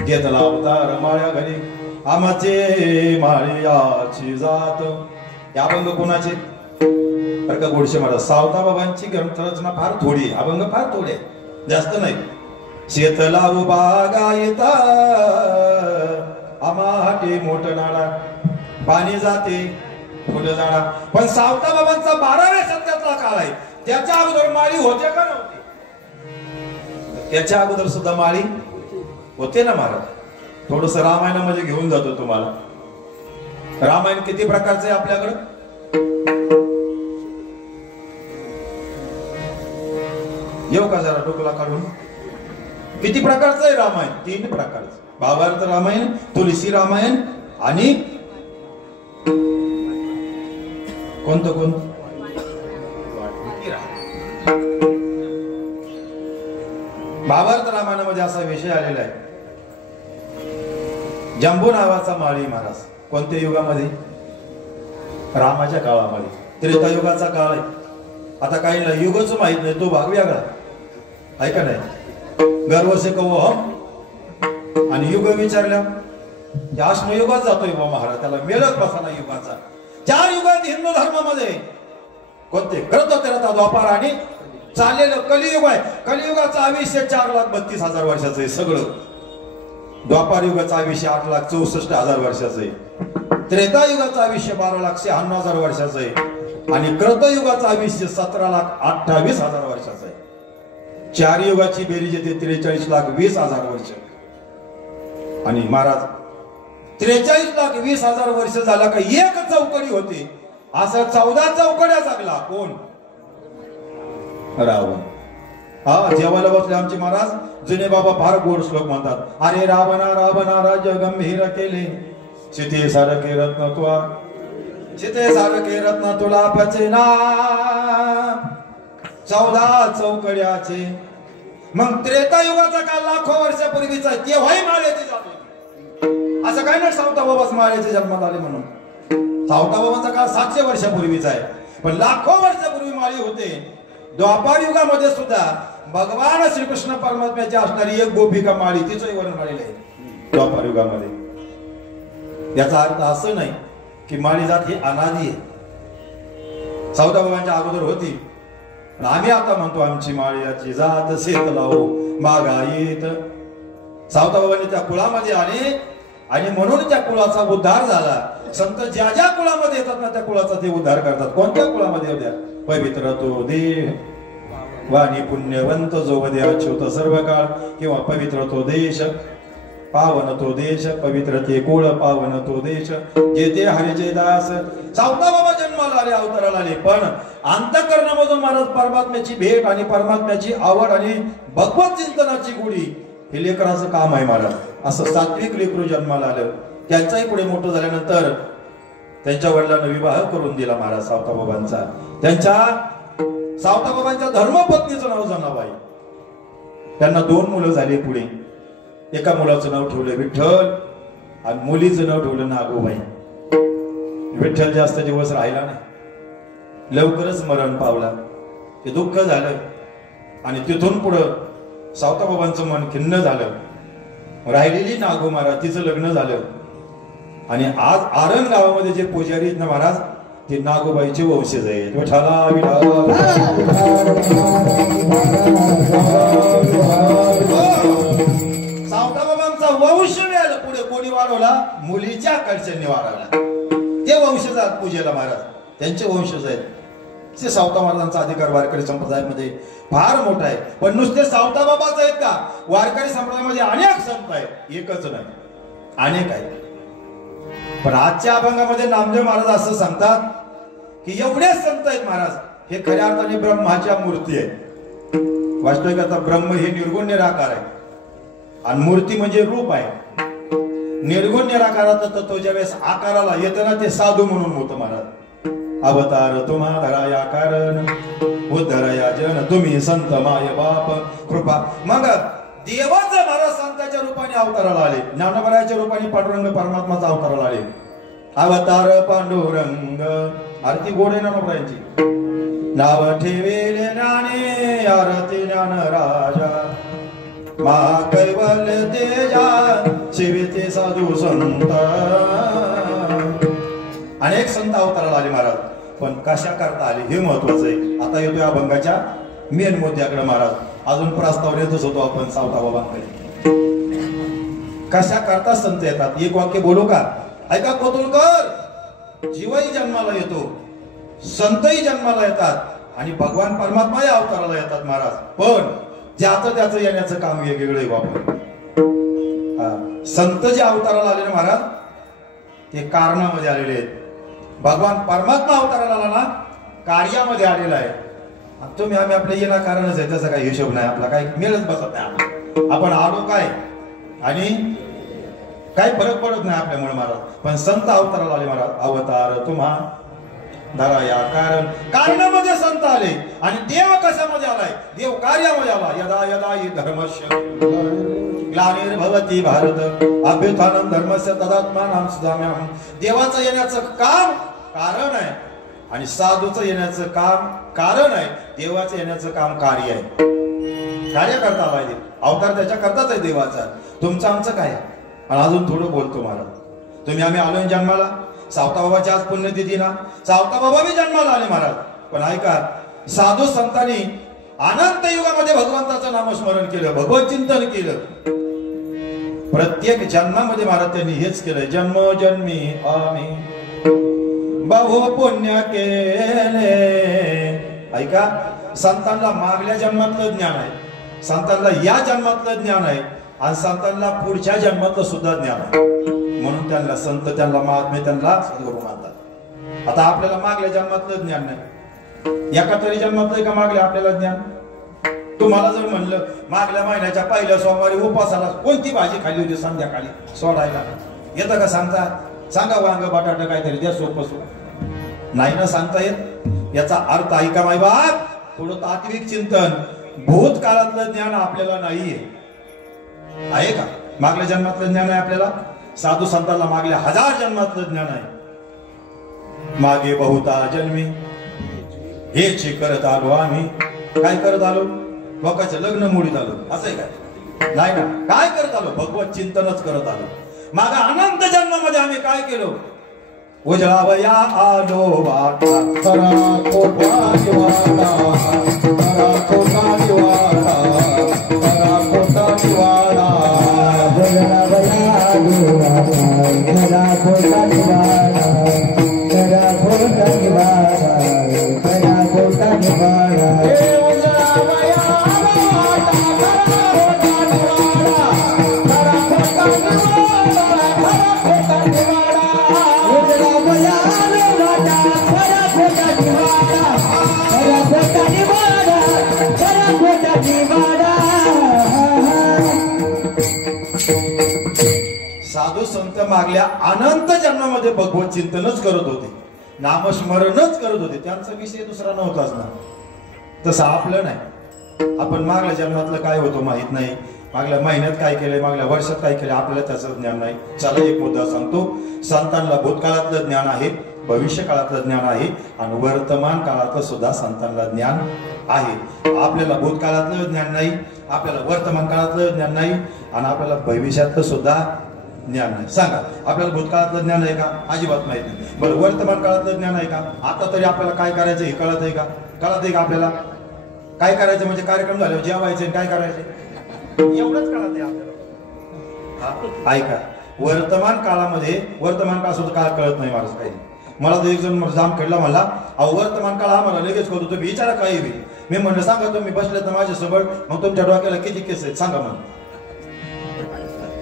घेतला अवतार माळ्या घरी, आमाचे माळ्याची जात. या अभंग कोणाचे? बरं का गोडशे महाराज. सावता बाबांची ग्रंथरचना फार थोडी, अभंग फार थोडे, जास्त नाही. शेतला उभा गायता आमाटे मोठ नाडा, पाणी जाते फुलं झाडा. पण सावता बाबांचा 12व्या शतकातला काळ आहे. त्याच्या अगोदर माळी होते का नव्हते? त्याच्या अगोदर सुद्धा माळी होते ना महाराज. थोडस रामायणामध्ये घेऊन जातो तुम्हाला. रामायण किती प्रकारचं आहे आपल्याकडं? येऊ का जरा डोकला काढून? किती प्रकारचं आहे रामायण? 3 प्रकारचं. भावार्थ रामायण, तुलसी रामायण आणि कोणतं? भावार्थ रामायणामध्ये असा विषय आलेला आहे. जंबू नावाचा माळी महाराज कोणत्या युगामध्ये? रामाच्या काळामध्ये. त्रेतायुगाचा काळ आहे. आता काहींना युगच माहित नाही, तो भाग वेगळा आहे का नाही? गर्व से कहो हम, आणि युग विचारल्या त्या अश्मयुगात जातोय बा महाराज, त्याला मेळत बसाला युगाचा. 4 युगात हिंदू धर्मामध्ये कोणते? कृतयुग, द्वापार आणि चाललेलं कलियुग आहे. कलियुगाचं आयुष्य 4,32,000 वर्षाचं आहे सगळं. द्वापार युगाचं आयुष्य 8,64,000 वर्षाचं आहे. त्रेतायुगाचं आयुष्य 12,96,000 वर्षाचं आहे. आणि कृतयुगाचं आयुष्य 17,28,000 वर्षाचं आहे. 4 युगाची बेरीज येते 43,20,000 वर्ष. आणि महाराज 43,20,000 वर्ष झाला का एक चौकडी होते. असं 14 चौकड्या जगला. कोण? रावण. जेवायला बसले आमचे महाराज जुने बाबा फार गोड श्लोक म्हणतात. अरे रावणा रावणा राज्य गंभीर केले, सीते सारखे रत्न तुला, सीते सारखे रत्न तुला पचे ना, 14 चौकड्याचे. मग त्रेतायुगाचा काळ लाखो वर्षापूर्वीचा, तेव्हाही माळ्याची जात होती. असं काही नाही सावता बाबाच माळ्याचे जन्मात आले म्हणून. सावता बाबाचा काळ 700 वर्षापूर्वीचा आहे. पण लाखो वर्षापूर्वी माळी होते. द्वापार युगामध्ये सुद्धा भगवान श्रीकृष्ण परमात्म्याची असणारी एक गोपिका माळी, तिचंही वर्णन आलेलं आहे द्वापार युगामध्ये. याचा अर्थ असं नाही की माळी जात ही अनादी आहे, सावताबाबांच्या अगोदर होती. आम्ही आता म्हणतो आमची माळी जात शेत लावू मागाईत. सावताबाबांनी त्या कुळामध्ये आले आणि म्हणून त्या कुळाचा उद्धार झाला. संत ज्या ज्या कुळामध्ये येतात ना त्या कुळाचा ते उद्धार करतात. कोणत्या कुळामध्ये होत्या? पवित्र तो देह वाणी पुण्यवंत जो वदे अच्युत सर्व काळ, किंवा पवित्र तो देश पावन तो देश, पवित्र ते कुळ पावन तो देश, जेथे हरीचे दास. सावताबाबा जन्माला आले, अवताराला आले, पण अंतःकरणामधून महाराज परमात्म्याची भेट आणि परमात्म्याची आवड आणि भगवत चिंतनाची गुढी हे लेकराचं काम आहे महाराज. असं सात्विक लेकरू जन्माला आलं. त्यांचाही पुढे मोठं झाल्यानंतर त्यांच्या वडिलांना विवाह करून दिला महाराज सावताबाबांचा. त्यांच्या सावताबाबांच्या धर्मपत्नीचं नाव जनाबाई. त्यांना 2 मुलं झाली पुढे. एका मुलाचं नाव ठेवलं विठ्ठल आणि मुलीचं नाव ठेवलं नागोबाई. विठ्ठल जास्त दिवस राहिला नाही, लवकरच मरण पावला. ते दुःख झालं आणि तिथून पुढं सावताबाबांचं मन खिन्न झालं. राहिलेली नागो महाराज तिचं लग्न झालं आणि आज आरण गावामध्ये जे पुजारी आहेत ना महाराज ते नागोबाईचे वंशज आहेत. विठ्ठला सावताबाबांचा वंश मिळाला पुढे. कोणी वाढवला? मुलीच्या कडच्यांनी वाढवला. ते वंशज आहेत पूजेला महाराज, त्यांचे वंशज आहेत. ते सावता महाराजांचा अधिकार वारकरी संप्रदायामध्ये फार मोठा आहे. पण नुसते सावताबाबाच आहेत का? वारकरी संप्रदायामध्ये अनेक संत आहेत, एकच नाही, अनेक आहेत. पण आजच्या अभंगामध्ये नामदेव महाराज असं सांगतात की एवढे संत आहेत महाराज, हे खऱ्या अर्थाने ब्रह्माच्या मूर्ती आहेत. वास्तविक आता ब्रह्म हे निर्गुण निराकार आहे आणि मूर्ती म्हणजे रूप आहे. निर्गुण निराकारात तत्व ज्यावेळेस आकाराला येतं ना ते साधू म्हणून होतं महाराज. अवतार तुम्हा धराया कारण उद्धराया जन तुम्ही संत माय बाप कृपा. मग देवाचं महाराज संतांच्या रूपाने अवताराला आले, ज्ञानोबरायाच्या रूपाने पांडुरंग परमात्माचा अवताराला आले. अवतार पांडुरंग आरती गोड आहे ज्ञानोबरायांची. नाव ठेवेले ज्ञाने आरती ज्ञान राजा महाकैवल्य तेजा शिविते साधू संत. अनेक संत अवताराला आले महाराज, पण कशा करता आले हे महत्वाचं आहे. आता येतोय अभंगाच्या मेन मुद्द्याकडे महाराज. अजून प्रस्ताव येतच होतो आपण सावताबाबांकडे. कशा करता संत येतात? एक वाक्य बोलू का? ऐका कोतुळकर. जीवही जन्माला येतो, संतही जन्माला येतात आणि भगवान परमात्माही अवताराला येतात महाराज. पण ज्याचं त्याचं येण्याचं काम वेगवेगळे वापर. संत जे अवताराला आले ना महाराज ते कारणामध्ये आलेले आहेत. भगवान परमात्मा अवताराला आला ना कार्यामध्ये आलेला आहे. तुम्ही आम्ही आपल्या येणं कारणच आहे, त्याचा काही हिशोब नाही, आपला काही मिळत बसत नाही. आपण आलो काय आणि काही फरक पडत नाही आपल्यामुळे महाराज. पण संत अवताराला आले महाराज. अवतार तुम्हा धराया कारण, कारणामध्ये संत आले. आणि देव कशामध्ये आलाय? देव कार्यामध्ये आला. यदा यदा हि धर्मस्य ग्लानिर्भवति भारत अभ्युत्थानं धर्मस्य तदात्मानं सुधाम्यहं. देवाचं येण्याचं काम कारण आहे आणि साधूचं येण्याचं काम कारण आहे. देवाचं येण्याचं काम कार्य आहे. कार्य करता आलाय. अवतार त्याच्या करताच आहे देवाचा. तुमचं आमचं काय? आणि अजून थोडं बोलतो महाराज. तुम्ही आम्ही आलो जन्माला, सावताबाबाची आज पुण्यतिथी ना, सावताबाबा बी जन्माला आले महाराज. पण ऐका, साधू संतांनी अनंत युगामध्ये भगवंताचं नामस्मरण केलं, भगवत चिंतन केलं. प्रत्येक जन्मामध्ये महाराज त्यांनी हेच केलं. जन्मोजन्मी आम्ही बहु पुण्य केले. ऐका, संतांना मागल्या जन्मातलं ज्ञान आहे, संतांना या जन्मातलं ज्ञान आहे आणि संतांना पुढच्या जन्मातलं सुद्धा ज्ञान आहे. म्हणून त्यांना संत, त्यांना महात्मे, त्यांना सद्गुरू मानतात. आता आपल्याला मागल्या जन्मातलं ज्ञान नाही, एका तरी जन्मातलं का मागल्या आपल्याला ज्ञान? तुम्हाला जर म्हणलं मागल्या महिन्याच्या पहिल्या सोमवारी उपवासाला कोणती भाजी खाली होती संध्याकाळी सोडायला, येतं का सांगता? सांगा, वांग बटाटा काहीतरी द्या, सोपं सोपं. नाही ना सांगता येत. याचा अर्थ ऐका माय बाप, थोडं तात्विक चिंतन. भूतकाळातलं ज्ञान आपल्याला नाहीये. आहे का? मागल्या जन्मातलं ज्ञान आहे आपल्याला. साधू संतांना मागल्या 1000 जन्मातलं ज्ञान आहे. मागे बहुता जन्मी हेच करत आलो आम्ही. काय करत आलो? लोकांचं लग्न मोडीत आलो, असं आहे काय? नाही ना. काय करत आलो? भगवत चिंतनच करत आलो. मागा अनंत जन्मामध्ये आम्ही काय केलो उजळावया आलो वाटा करा कोटा निवाडा करा कोटा निवाडा करा कोटा निवाडा उजळावया आलो वाटा करा कोटा निवाडा करा कोटा निवाडा करा कोटा निवाडा उजळावया आलो वाटा करा कोटा निवाडा करा कोटा निवाडा उजळावया आलो वाटा करा कोटा निवाडा करा कोटा निवाडा करा कोटा निवाडा साधू संत मागल्या अनंत जन्मामध्ये भगवत चिंतनच करत होते, नामस्मरणच करत होते, त्यांचा विषय दुसरा नव्हताच ना. तसं आपलं नाही. आपण मागल्या जन्मातलं काय होतं माहित नाही, मागल्या महिन्यात काय केलंय, मागल्या वर्षात काय केलंय, आपल्याला त्याचं ज्ञान नाही. चला एक मुद्दा सांगतो. संतांना भूतकाळातलं ज्ञान आहे, भविष्य काळातलं ज्ञान आहे आणि वर्तमान काळातलं सुद्धा संतांना ज्ञान आहे. आपल्याला भूतकाळातलं ज्ञान नाही, आपल्याला वर्तमान काळातलं ज्ञान नाही आणि आपल्याला भविष्यातलं सुद्धा ज्ञान नाही. सांगा, आपल्याला भूतकाळातलं ज्ञान आहे का? अजिबात माहित नाही. बरं, वर्तमान काळातलं ज्ञान आहे का? आता तरी आपल्याला काय करायचं हे कळत आहे का? कळत आहे का आपल्याला? काय करायचं म्हणजे कार्यक्रम झाल्यावर जेवायचे काय करायचे एवढंच कळत आहे आपल्याला. ऐका, वर्तमान काळामध्ये वर्तमान काळ सुद्धा काळ कळत नाही महाराज काही. मला तर एक जण जाम खेळला म्हणला, अहो वर्तमान काळ आम्हाला लगेच कळतो, तुम्ही विचारा काही बी. मी म्हणलं सांगा तुम्ही बसले तर माझ्यासोबत, मग तुमच्या डोक्याला किती केस आहेत सांगा. मग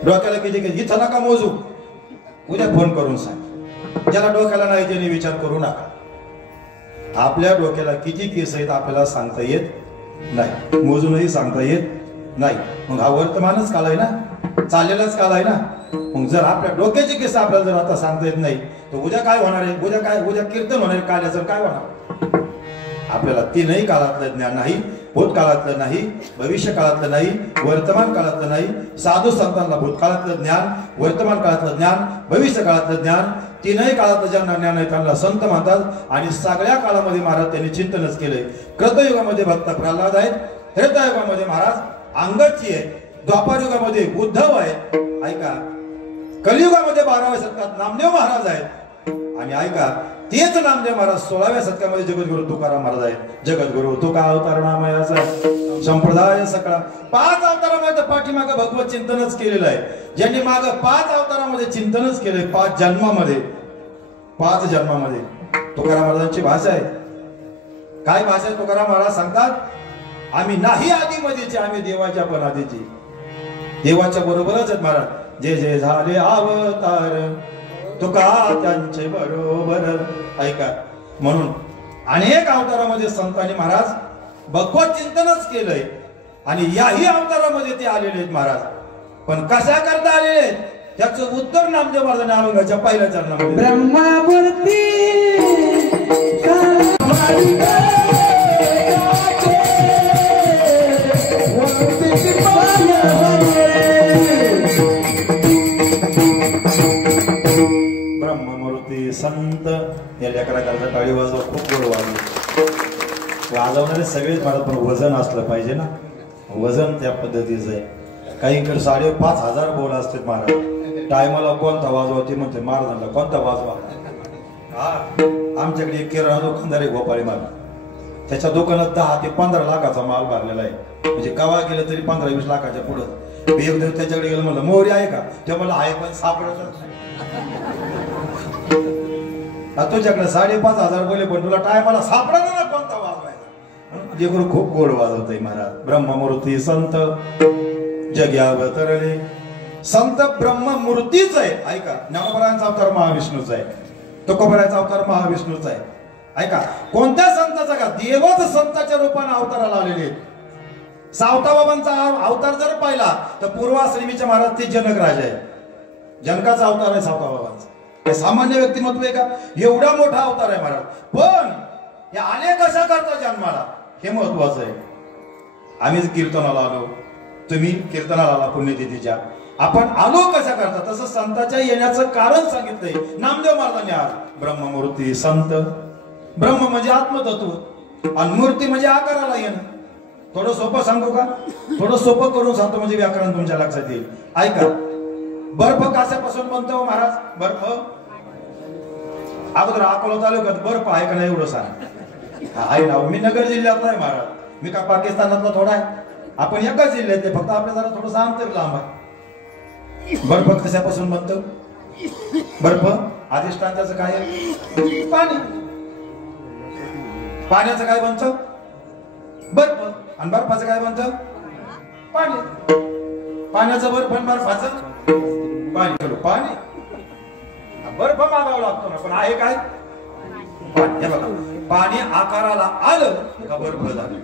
डोक्याला किती केस इथं नका मोजू, उद्या फोन करून सांग. ज्याला डोक्याला नाही त्याने विचार करू नका. आपल्या डोक्याला किती केस आहेत आपल्याला सांगता येत नाही, मोजूनही सांगता येत नाही. मग हा वर्तमानच काळ आहे ना, चाललेलाच काळ आहे ना. मग जर आपल्या डोक्याचे केस आपल्याला जर आता सांगता येत नाही तर उद्या काय होणार आहे? उद्या कीर्तन होणार, काल्याचं काय होणार? आपल्याला तीनही काळातलं ज्ञान नाही, भूतकाळातलं नाही, भविष्य काळातलं नाही, वर्तमान काळातलं नाही. साधू संतांना भूतकाळातलं ज्ञान, वर्तमान काळातलं ज्ञान, भविष्य काळातलं ज्ञान, तीनही काळातलं ज्यांना ज्ञान आहे त्यांना संत म्हणतात. आणि सगळ्या काळामध्ये महाराज त्यांनी चिंतनच केलंय. कृतयुगामध्ये भक्त प्रल्हाद आहेत, त्रेतायुगामध्ये महाराज अंगदजी आहे, द्वापार युगामध्ये उद्धव आहे, ऐका, कलियुगामध्ये 12व्या शतकात नामदेव महाराज आहेत. आणि ऐका, तेच नामदेव महाराज 16व्या शतकामध्ये जगद्गुरु तुकाराम महाराज आहेत. जगद्गुरु तुका अवतार नामयाचा संप्रदाय सकळा. 5 अवतारामध्ये पाठीमागे भगवत चिंतनच केलेलं आहे. ज्यांनी मागे 5 अवतारामध्ये चिंतनच केलंय, 5 जन्मामध्ये तुकाराम महाराजांची भाषा आहे. काय भाषा आहे? तुकाराम महाराज सांगतात, आम्ही नाही आधीमध्येचे, आम्ही देवाच्या पण आधीचे, देवाच्या बरोबरच आहेत महाराज. जे जे झाले अवतार तुका त्यांचे बरोबर. ऐका, म्हणून अनेक अवतारामध्ये संतांनी महाराज भगवत चिंतनच केलंय आणि याही अवतारामध्ये ते आलेले आहेत महाराज. पण कशा करता आलेले आहेत त्याचं उत्तर नामदेव महाराजांनी अभंगाच्या पहिल्या चरणामध्ये ब्रह्ममूर्ती ब्रह्ममूर्ती संत या लेकराला टाळी वाजवा, खूप गोड वाजवणारे सगळेच मला, पण वजन असलं पाहिजे ना. वजन त्या पद्धतीचं आहे. काही इकडे 5,500 बोल असतात महाराज. टायमाला कोणता वाजवा ते म्हणते महाराजांना कोणता वाजवा. हा, आमच्याकडे एक किराणा दुकानदार आहे गोपाळी माल, त्याच्या दुकानात 10 ते 15 लाखाचा माल भरलेला आहे. म्हणजे कवा गेलं तरी 15-20 लाखाच्या पुढं. मी एक दिवस त्याच्याकडे गेलो, म्हणलं मोहरी आहे का? ते मला आहे पण सापडत नाही. तुझ्याकडे 5,500 बोले पण तुला टायमाला सापडत ना कोणता वाजवायचा. जे करून खूप गोड वाजवतय महाराज. ब्रह्ममूर्ती संत जग्यावतरले. संत ब्रह्ममूर्तीच आहे. ऐका, ज्ञानोबरायांचा अवतार महाविष्णूचा आहे, तुकोबरायांचा अवतार महाविष्णूचा आहे. ऐका, कोणत्या संताचा का? देवच संताच्या रूपाने अवताराला आलेले आहेत. सावताबाबांचा अवतार जर पाहिला तर पूर्वाश्रमीचे महाराज ते जनक राजा आहे. जनकाचा अवतार आहे सावताबाबांचा. हे सामान्य व्यक्तिमत्व आहे का? एवढा मोठा अवतार आहे महाराज. पण या आले कशा करता जन्माला हे महत्वाचं आहे. आम्हीच कीर्तनाला आलो, तुम्ही कीर्तनाला आला पुण्यतिथीच्या. आपण आलो कशा करता? तसं संताच्या येण्याचं कारण सांगितलंय नामदेव महाराजांनी. आज ब्रह्ममूर्ती संत. ब्रह्म म्हणजे आत्मतत्व आणि मूर्ती म्हणजे आकाराला येणं. थोडं सोपं सांगू का? थोडं सोपं करून सांगतो म्हणजे व्याकरण तुमच्या लक्षात येईल. ऐका, बर्फ कशापासून बनतो महाराज? बर्फ अगोदर अकोला तालुक्यात बर्फ आहे का नाही एवढं सांग. आहे ना, मी नगर जिल्ह्यातला आहे महाराज. मी का पाकिस्तानातला थोडा आहे? आपण एकाच जिल्ह्यात, फक्त आपल्या जरा थोडंसं अंतर लांब आहे. बर्फ कशापासून बनतो? बर्फ अधिष्ठान त्याचं काय आहे? पाणी. पाण्याचं काय बनतं? बर्फ. आणि बर्फाचं काय बनतं? पाणी. पाण्याचं बर्फ आणि बर्फाचं पाणी. पाणी बर्फ मागावं लागतो ना, पण आहे काय? पाणी. हे बघा, पाणी आकाराला आलं का बर्फ झालं,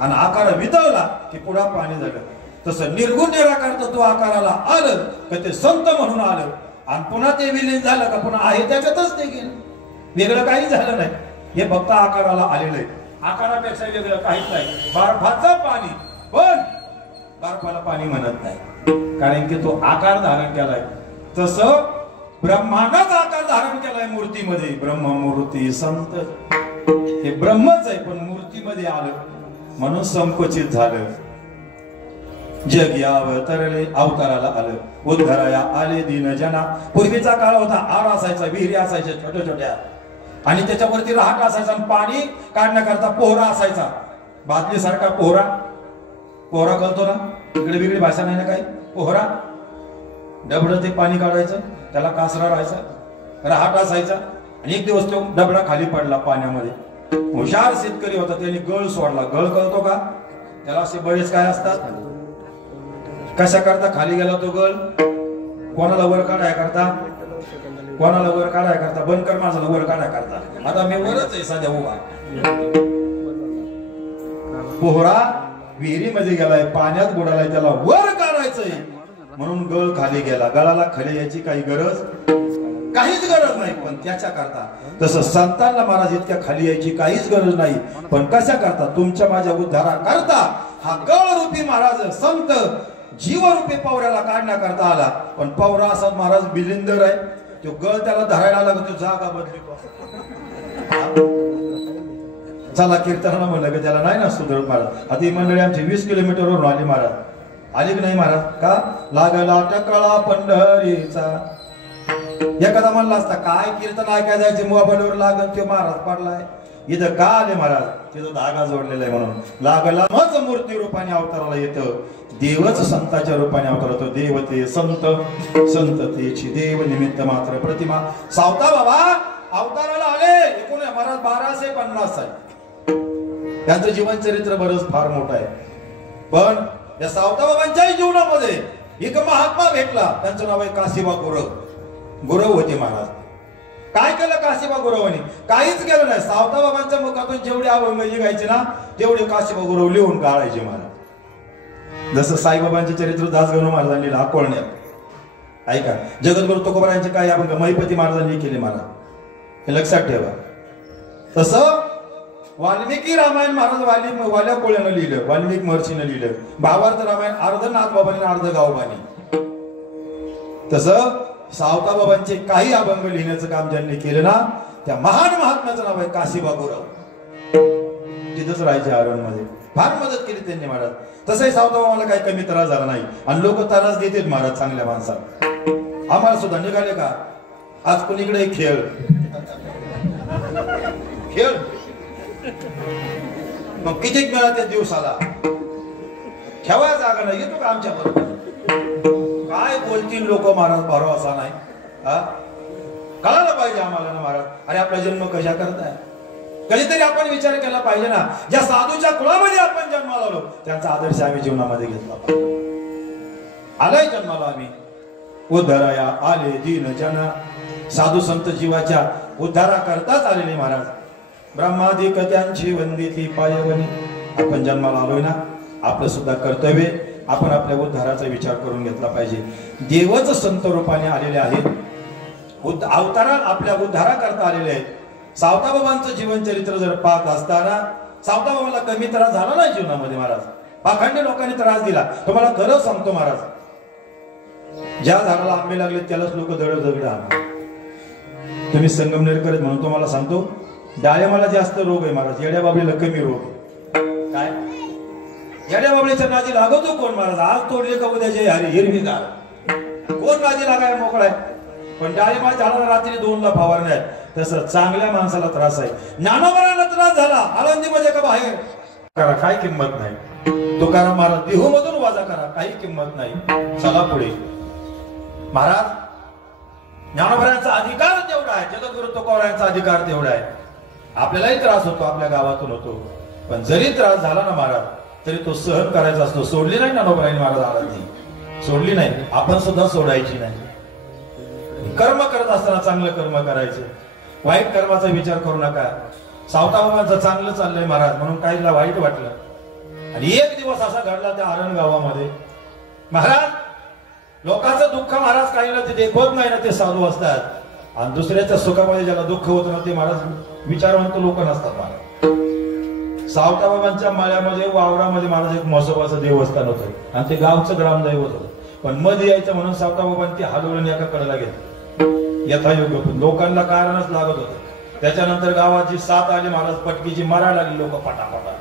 आणि आकार वितळला की पुन्हा पाणी झालं. तसं निर्गुण निराकार तत्व आकाराला आलं का ते संत म्हणून आलं, आणि पुन्हा ते विलीन झालं का पुन्हा आहे त्याच्यातच ते गेलं. वेगळं काही झालं नाही. हे फक्त आकाराला आलेलं आहे. आकारापेक्षा वेगळं काहीच नाही. बर्फाचं पाणी, पण बर्फाला पाणी म्हणत नाही, कारण की तो आकार धारण केलाय. तसं ब्रह्मानच आकार धारण केलाय मूर्तीमध्ये. ब्रह्ममूर्ती संत हे ब्रह्मच आहे, पण मूर्तीमध्ये आलं म्हणून संकोचित झालं. जग यावतरले अवताराला आलं. उद्धराया आले दीन जना. पूर्वीचा काळ होता, आर असायचा, विहिरी असायच्या छोट्या छोट्या, आणि त्याच्यावरती रहाट असायचा, आणि पाणी काढण्याकरता पोहरा असायचा. बादली सारखा पोहरा. पोहरा कळतो ना? इकडे वेगळी भाषा नाही ना काही. पोहरा डबडं ते पाणी काढायचं, त्याला कासरा राहायचा, रहाट असायचा, आणि एक दिवस तो डबडा खाली पडला पाण्यामध्ये. हुशार शेतकरी होता, त्यांनी गळ सोडला. गळ कळतो का? त्याला असे बरेच काय असतात. कशा करता खाली गेला तो गळ? कोणाला वर काढाय करता? कोणाला वर काढाय करता? बंद कर माझा वर काढाय करता. आता मी वरच आहे सध्या उभा. पोहरा विहिरीमध्ये गेलाय, पाण्यात बुडालाय, त्याला वर काढायचंय म्हणून गळ खाली गेला. गळाला खाली यायची काही गरज काहीच गरज नाही, पण त्याच्या करता. तसं संतांना महाराज इतक्या खाली यायची काहीच गरज नाही, पण कशा करता? तुमच्या माझ्या उद्धारा करता हा गळ रूपी महाराज संत जीवरूपी पवऱ्याला काढण्याकरता आला. पण पवरा असा महाराज बिलिंदर आहे, तो गळ त्याला धरायला लागतो, जागा बदली. चला कीर्तनाला म्हणलं की त्याला नाही ना सुधरत महाराज. आता ही मंडळी आमची 20 किलोमीटरवरून आली महाराज. आली की नाही महाराज? का लागला टकळा पंढरीचा. एखादा म्हणला असता काय कीर्तन ऐकायला जायचे, मोबाईलवर लागत तो महाराज पडलाय. इथं का आले महाराज? तिथं धागा जोडलेला आहे म्हणून. लागला मच मूर्ती रूपाने अवताराला येतं. देवच संताच्या रूपाने अवतार होतो. देव ते संत, संत तेची देव निमित्त मात्र प्रतिमा. सावता बाबा अवताराला आले. एकूण महाराज 1250 आहे. त्यांचं जीवन चरित्र बरंच फार मोठं आहे, पण या सावता बाबांच्याही जीवनामध्ये एक महात्मा भेटला. त्यांचं नाव आहे काशीबा गुरव. गुरव होते महाराज. काय केलं काशीबा गुरवानी? काहीच केलं नाही. सावता बाबांच्या मुखातून जेवढे अभंग लिहायचे ना, तेवढे काशीबा गुरव लिहून काढायचे महाराज. जसं साईबाबांचे चरित्र दासगणू महाराजांनी लिहिलं अकोळण्यात. ऐका, जगद्गुरु तुकोबारायांचे काही अभंग महिपती महाराजांनी केले महाराज, हे लक्षात ठेवा. तसं वाल्मिकी रामायण महाराज वाल्या कोळ्यानं लिहिलं, वाल्मिक महर्षीनं लिहिलं. भावार्थ रामायण अर्ध नाथबाबांनी अर्ध गावबानी. तसं सावता बाबांचे काही अभंग लिहिण्याचं काम ज्यांनी केलं ना, त्या महान महात्म्याचं नाव आहे काशीबा गुरव. तिथंच राहायचे आरणमध्ये. फार मदत केली त्यांनी महाराज. तसंही सावता बाबाला काही कमी त्रास झाला नाही, आणि लोक त्रास देतात महाराज चांगल्या माणसाला. आम्हाला सुद्धा निघाले का आज कोणीकडे खेळ खेळ, मग किती वेळा त्या दिवसाला ठेवाय जागा नाही. येतो का आमच्या बरोबर? काय बोलतील लोक महाराज, भरोसा नाही. कळायला पाहिजे आम्हाला ना महाराज. अरे आपला जन्म कशा करताय? कधीतरी आपण विचार केला पाहिजे ना. ज्या साधूच्या कुळामध्ये आपण जन्माला आलो, त्यांचा आदर्श आम्ही जीवनामध्ये घेतला पाहिजे. आलाय जन्माला आम्ही. उद्धराया आले दीन जन. साधू संत जीवाच्या उद्धारा करताच आलेले महाराज. ब्रह्मादिक त्यांची वंदिती पायवनी. आपण जन्माला आलोय ना, आपलं सुद्धा कर्तव्य आपण आपल्या उद्धाराचा विचार करून घेतला पाहिजे. देवच संत रूपाने आलेले आहेत. अवतारात आपल्या उद्धारा करता आलेले आहेत. सावता बाबांचं जीवन चरित्र जर पाहत असताना सावता बाबांना कमी त्रास झाला नाही जीवनामध्ये महाराज. पाखंडी लोकांनी त्रास दिला. तुम्हाला खरंच सांगतो महाराज, ज्या झाडाला आंबे लागले त्यालाच लोक दगड आणतात. तुम्ही संगमनेरकर म्हणून तुम्हाला सांगतो, डाळिंबाला जास्त रोग आहे महाराज, येड्या बाबळीला कमी रोग. काय येड्या बाबळीच्या नादी लागतो कोण महाराज? आज तोडले का उद्या जय हरी हिरवीगार. कोण नादी लागाय मोकळा आहे. पण डाळिंबा झाडाला रात्री 2ला फवारण्या आहेत. तसं चांगल्या माणसाला त्रास आहे. ज्ञानोबराला त्रास झाला आळंदीमध्ये का बाहेर करा, काही किंमत नाही. तुकाराम महाराज देहू मधून वाजा करा, काही किंमत नाही. चला पुढे. महाराज ज्ञानोबरांचा अधिकार तेवढा आहे, जगद्गुरु तुकोबारायांचा अधिकार तेवढा आहे. आपल्यालाही त्रास होतो, आपल्या गावातून होतो. पण जरी त्रास झाला ना महाराज, तरी तो सहन करायचा असतो. सोडली नाही ज्ञानोबरांनी महाराज आळंदी, सोडली नाही. आपण सुद्धा सोडायची नाही. कर्म करत असताना चांगलं कर्म करायचं, वाईट कर्माचा विचार करू नका. सावताबाबांचं चांगलं चाललंय महाराज म्हणून काहीला वाईट वाटलं. आणि एक दिवस असा घडला त्या आरण गावामध्ये. महाराज लोकांचं दुःख महाराज काहीला ते देखवत नाही ना, ते साधू असतात. आणि दुसऱ्याच्या सुखामध्ये ज्याला दुःख होतं ना, ते महाराज विचारवंत लोक नसतात. महाराज सावताबाबांच्या माळ्यामध्ये वावरामध्ये महाराज एक म्हसोबाचं देवस्थान होतं आणि ते गावचं ग्रामदैवत होतं. पण मध्ये यायचं म्हणून सावताबाबांनी ते हलवून एका कडेला घेतलं यथायोग्य. पण लोकांना कारणच लागत होतं. त्याच्यानंतर गावाची साथ आली महाराज, पटकीची मारायला लागली लोक पटापटा.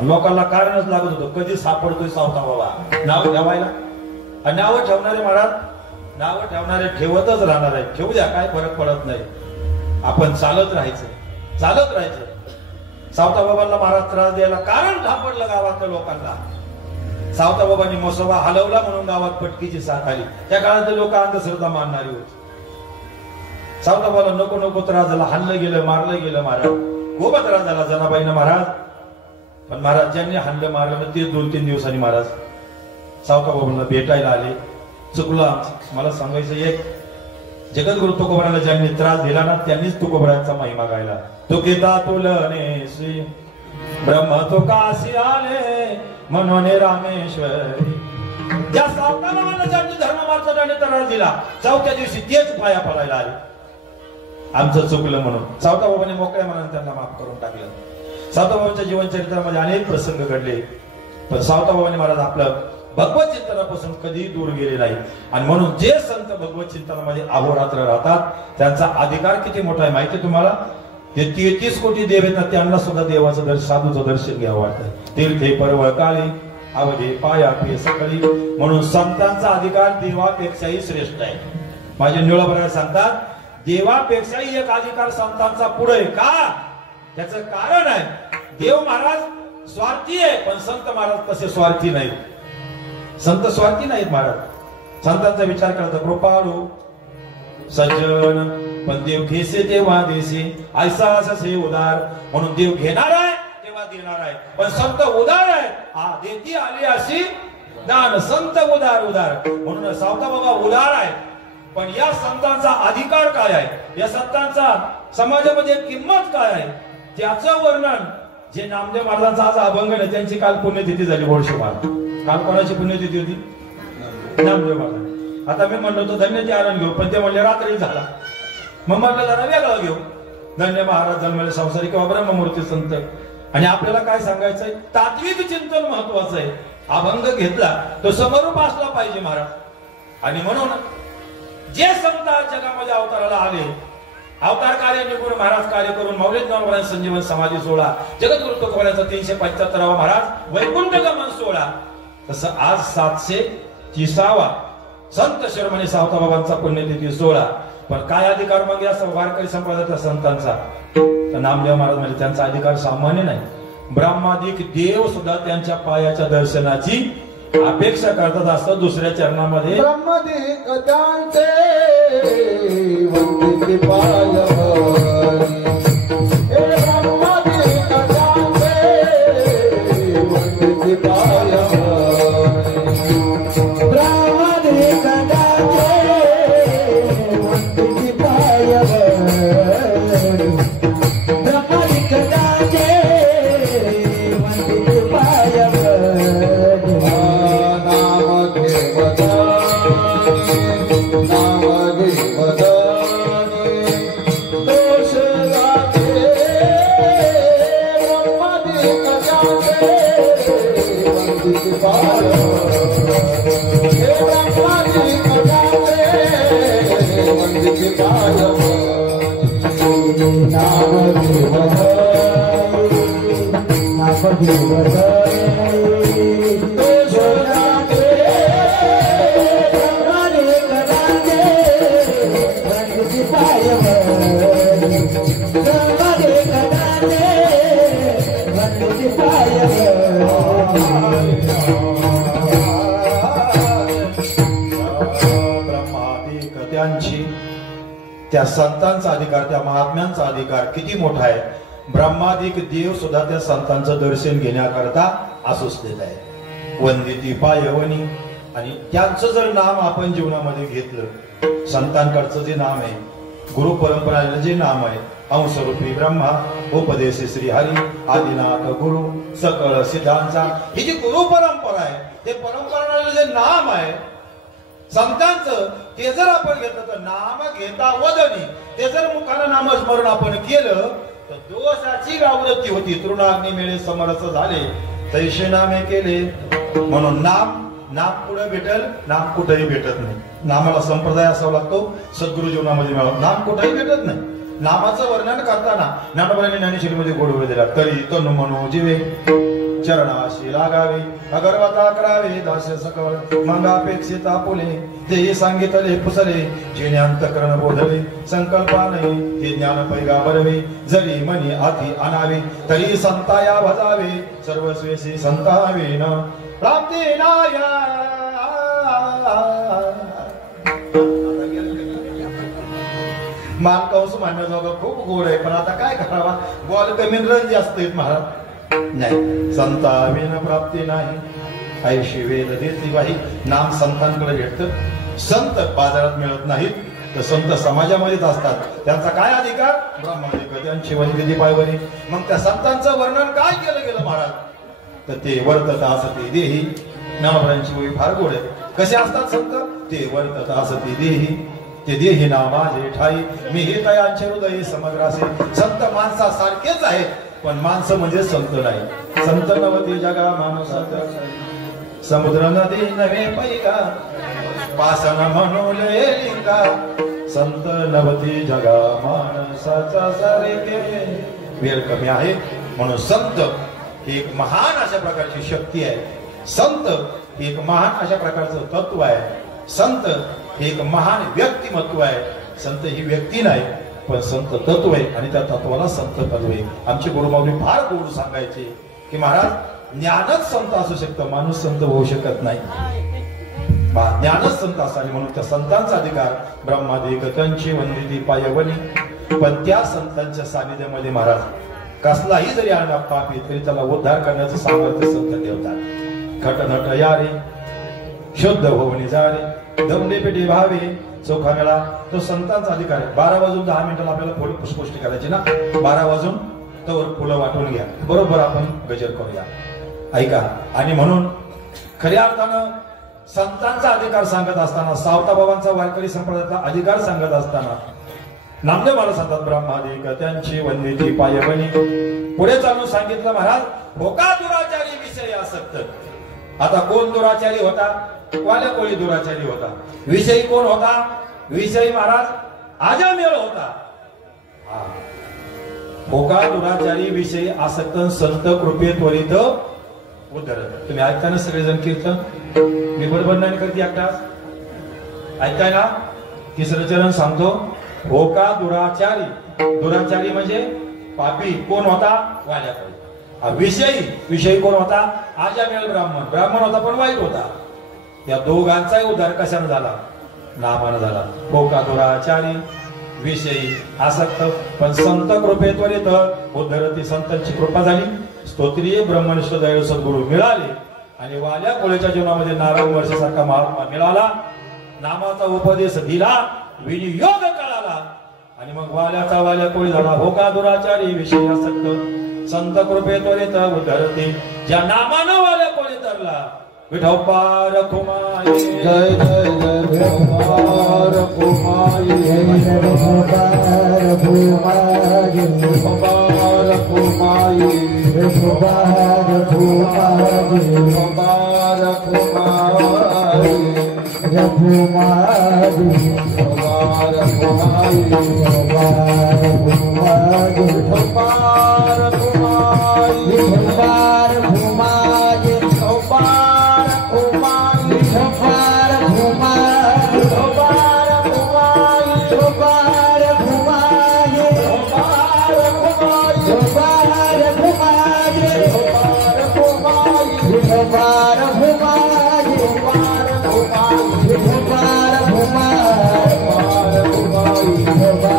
लोकांना कारणच लागत होतं, कधी सापडतोय सावताबाबा नाव ठेवायला. आणि नावं ठेवणारे महाराज, नावं ठेवणारे ठेवतच राहणार आहे. ठेवू द्या, काय फरक पडत नाही. आपण चालत राहायचं, चालत राहायचं. सावताबाबांना महाराज त्रास द्यायला कारण सापडलं गावातल्या लोकांना. सावताबाबांनी म्हसोबा हलवला म्हणून गावात पटकीची साथ आली. त्या काळात लोक अंधश्रद्धा मानणारी होती. सावताबाला नको नको त्रास झाला, हाणलं गेलं, मारलं गेलं महाराज. खूप त्रास झाला जनाबाईनं महाराज. पण महाराज ज्यांनी हाणलं मारलं ते 2-3 दिवसांनी महाराज सावताबाबांना भेटायला आले. चुकलं मला सांगायचं, एक जगद्गुरु तुकोबाराला ज्यांनी त्रास दिला ना, त्यांनीच तुकोबारांचा महिमा गायला. तुकिता तुलनेसी ब्रह्म तो काशी आले म्हणून रामेश्वरी. ज्या सावताबाबांना ज्यांनी धर्ममार्गाचा ज्यांनी त्रास दिला, 4थ्या दिवशी तेच पाया पडायला आले. आमचं चुकलं म्हणून सावताबाबांनी मोकळ्या मनाने त्यांना माफ करून टाकलं. सावताबाबांच्या जीवनचरित्रामध्ये अनेक प्रसंग घडले. पण सावताबाबांनी महाराज आपलं भगवत चिंतनापासून कधी दूर गेले नाही. आणि म्हणून जे संत भगवत चिंतनामध्ये अहोरात्र राहतात त्यांचा अधिकार किती मोठा आहे माहिती तुम्हाला. ते 33 कोटी देव आहेत ना, त्यांना सुद्धा देवाचं दर्शन, साधूचं दर्शन घ्यावं वाटतं. तीर्थे पर्व काळी अवधे पाया पे सकाळी. म्हणून संतांचा अधिकार देवापेक्षाही श्रेष्ठ आहे. माझे निळोबराय सांगतात, देवापेक्षाही एक अधिकार संतांचा पुढे. का? त्याचं कारण आहे, देव महाराज स्वार्थी आहे, पण संत महाराज तसे स्वार्थी नाही. संत स्वार्थी नाहीत महाराज. संतांचा विचार करतात, कृपाळू सज्जन पण देव घेसे तेव्हा देसे, ऐसा असे उदार. म्हणून देव घेणार आहे तेव्हा देणार आहे, पण संत उदार आहे. देती आली अशी दान, संत उदार उदार. म्हणून सावताबाबा उदार आहे. पण या संतांचा अधिकार काय आहे, या संतांचा समाजामध्ये किंमत काय आहे, त्याचं वर्णन जे नामदेव महाराजांचा आज अभंग आहे. त्यांची काल पुण्यतिथी झाली. बोळशे महाराज काल कोणाची पुण्यतिथी होती? नामदेव महाराज. आता मी म्हणलो होतो धन्यची आरण घेऊ, पण ते म्हणले रात्री झाला. मग म्हटलं जरा वेगळं घेऊ. धन्य महाराज जन्मले संसारिक किंवा ब्रह्ममूर्ती संत. आणि आपल्याला काय सांगायचंय, तात्विक चिंतन महत्वाचं आहे. अभंग घेतला तो समरूप असला पाहिजे महाराज. आणि म्हणून जे संत जगामध्ये अवताराला आले, अवतार कार्य निघून महाराज कार्य करून माऊली ज्ञानोबा संजीवन समाधी सोहळा, जगद्गुरु तुकोबारांचा 375वा महाराज वैकुंठ गमन सोहळा, तसं आज 730वा संत शिरोमणी सावताबाबांचा पुण्यतिथी सोहळा. पण काय अधिकार मग या वारकरी संप्रदायाच्या संतांचा? तर नामदेव महाराज म्हणजे त्यांचा अधिकार सामान्य नाही. ब्रह्मादिक देव सुद्धा त्यांच्या पायाच्या दर्शनाची अपेक्षा करतात असतं. दुसऱ्या चरणामध्ये ब्रह्मदिक त्यांचे वंदित पाय, हे ब्रह्मदिक त्यांचे वंदित पाय, ब्रह्मदिक त्यांचे वंदित पाय, ब्रह्मदिक त्यांचे वंदित पाय. नाम त्या संतांचा अधिकार, त्या महात्म्यांचा अधिकार किती मोठा आहे. ब्रह्मादिक देव सुद्धा त्या संतांचं दर्शन घेण्याकरता आसुसलेला आहे. वंदिती पायवनी. आणि त्यांचं जर नाम आपण जीवनामध्ये घेतलं, संतांकडचं जे नाम आहे, गुरु परंपराला जे नाम आहे, अंशरूपी ब्रह्मा, उपदेश श्री हरी, आदिनाथ गुरु, सकळ सिद्धांचा, ही जी गुरु परंपरा आहे, ते परंपराला जे नाम आहे संतांचं, ते जर आपण घेतलं तर नाम घेता वदनी, ते जर मुखानं नामस्मरण आपण केलं तर दोषाची गावरती होती. तृणाग्नी मेळे समरस झाले तैसे नामे केले. म्हणून नाम कुठे भेटेल, नाम कुठेही भेटत नाही. नामाला संप्रदाय असावा लागतो. सद्गुरु जीवनामध्ये मिळावं. नाम कुठेही भेटत नाही. नामाचं वर्णन करताना ज्ञानोबांनी ज्ञानेश्वरीमध्ये गोडवे दिला. तरी तनु मनो जीवे चरणाशी लागावे, अगरवता करावे दास सकळ, मंगापेक्षिता फुले, ते सांगितले पुसले, जेणे अंतकरण बोधले, संकल्पा नाही ते ज्ञान पैगा बरवे, जरी मनी आती आणावे, तरी संताया भजावे, सर्वस्वेशी संतावेन प्राप्ती नाया. मानकंस म्हणण्याजोगं खूप गोड आहे, पण आता काय करावा, गोल कमी रंग जास्त आहेत महाराज. नाही, संतावेन प्राप्ती नाही. ऐशी वेद देती बाई. नाम संतांकडे भेटत, संत बाजारात मिळत नाहीत. तर संत समाजामध्येच असतात. त्यांचा काय अधिकार, ब्रह्माधिकार, त्यांची वंदिती पायवरी. मग त्या संतांचं वर्णन काय केलं गेलं महाराज, तर ते वर्तता असती देही. ज्ञानोबांची वही फार गोड आहे. कसे असतात संत, ते वर्तता असती देही, ते देही ना माझे ठाई, मी हे तयांचे हृदय समग्रासे. संत माणसासारखेच आहेत, पण माणसं म्हणजे संत नाही. संत नवती जगा माणसात, समुद्र नदी नव्हे पैका, पासन म्हणूले लिंगा. संत नवती जगा माणसाचा सारे केले. वेळ कमी आहे म्हणून संत ही एक महान अशा प्रकारची शक्ती आहे. संत ही एक महान अशा प्रकारचं तत्व आहे. संत हे एक महान व्यक्तिमत्व आहे. संत ही व्यक्ती नाही, पण संत तत्व आहे. आणि त्या तत्वाला संत तत्व आहे. आमचे गुरुमाऊली फार गोड सांगायचे की महाराज, ज्ञानच संत असू शकतं, माणूस संत होऊ शकत नाही. ज्ञानच संत असावे. म्हणून त्या संतांचा अधिकार, ब्रह्मादिगतांची वंदिती पायवनी. पण त्या संतांच्या सानिध्यामध्ये महाराज कसलाही जरी आणला पापी, तरी त्याला उद्धार करण्याचं सामर्थ्य संत देवतात. खटनट यारे, शुद्ध होऊन जारे, दमडे पेटी व्हावे, चोखा मेळा. तो संतांचा अधिकार आहे. 12 वाजून 10 मिनिटाला आपल्याला फुल पुष्पष्टी करायची ना, 12 वाजून तर फुलं वाटून घ्या, बरोबर आपण गजर करूया. ऐका. आणि म्हणून खऱ्या अर्थानं संतांचा अधिकार सांगत असताना, सावता बाबांचा वारकरी संप्रदायाचा अधिकार सांगत असताना नामदेव महाराज सांगतात, ब्रह्मादिगतांची वंदिती पायवनी. पुढे चालून सांगितलं महाराज, होका दुराचारी विषय आसक्त. आता कोण दुराचारी होता, वाल्या कोळी दुराचारी होता. विषयी कोण होता, विषयी महाराज आजमेळ होता. होका दुराचारी विषयी आसक्त, संत कृपे त्वरित उद्धरत. तुम्ही ऐकताना सगळेजण कीर्तन, मी बरोबर नाही करते एकटाच ऐकताय ना. तिसरं चरण सांगतो, होका दुराचारी. दुराचारी म्हणजे पापी. कोण होता, वाल्या कोळी. विषयी कोण होता, आजमेळ ब्राह्मण. ब्राह्मण होता पण वाईट होता. या दोघांचाही उद्धार कशाने झाला, नामानं झाला. होका दुराचारी, विषयी आसक्त, पण संत कृपे त्वरित उद्धरती. संतांची कृपा झाली, स्तोत्रीय ब्रह्मनिष्ठ दैव सद्गुरू मिळाले. आणि वाल्या कोळीच्या जीवनामध्ये नारायण वर्षासारखा महात्मा मिळाला. नामाचा उपदेश दिला, विनियोग कळाला. आणि मग वाल्या कोळी झाला. होका दुराचारी, विषयी आसक्त, संत कृपे त्वरित उद्धरती. ज्या नामानं वाल्या कोळी तरला, विठोबा रखुमाई. जय जय जय विठोबा रखुमाई. जय विठोबा रखुमाई. विठोबा रखुमाई. विठोबा रखुमाई. विठोबा रखुमाई. रखुमाई. विठोबा रखुमाई. विठोबा रखुमाई. विठोबा रखुमाई. विठोबा रखुमाई. Bye.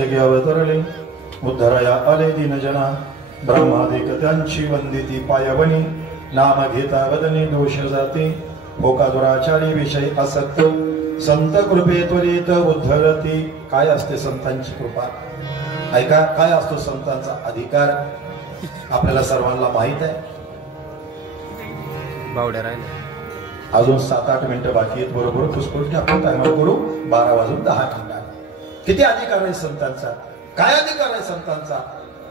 जगी अवतरले उद्धराया आले दीनजना ब्रह्मादिक त्यांची वंदिती पायवनी नाम घेता वदनी दोष जाते भोका दुराचारी विषय असत्य संत कृपे त्वरित उद्धरती. काय असते संतांची कृपा? ऐका, काय असतो संतांचा अधिकार? आपल्याला सर्वांना माहित आहे. बावड्या राहिले अजून 7-8 मिनिटं बाकी आहेत. बरोबर फुसफुस आपण टायमर करू. 12:10 किती अधिकार आहे संतांचा? काय अधिकार आहे संतांचा?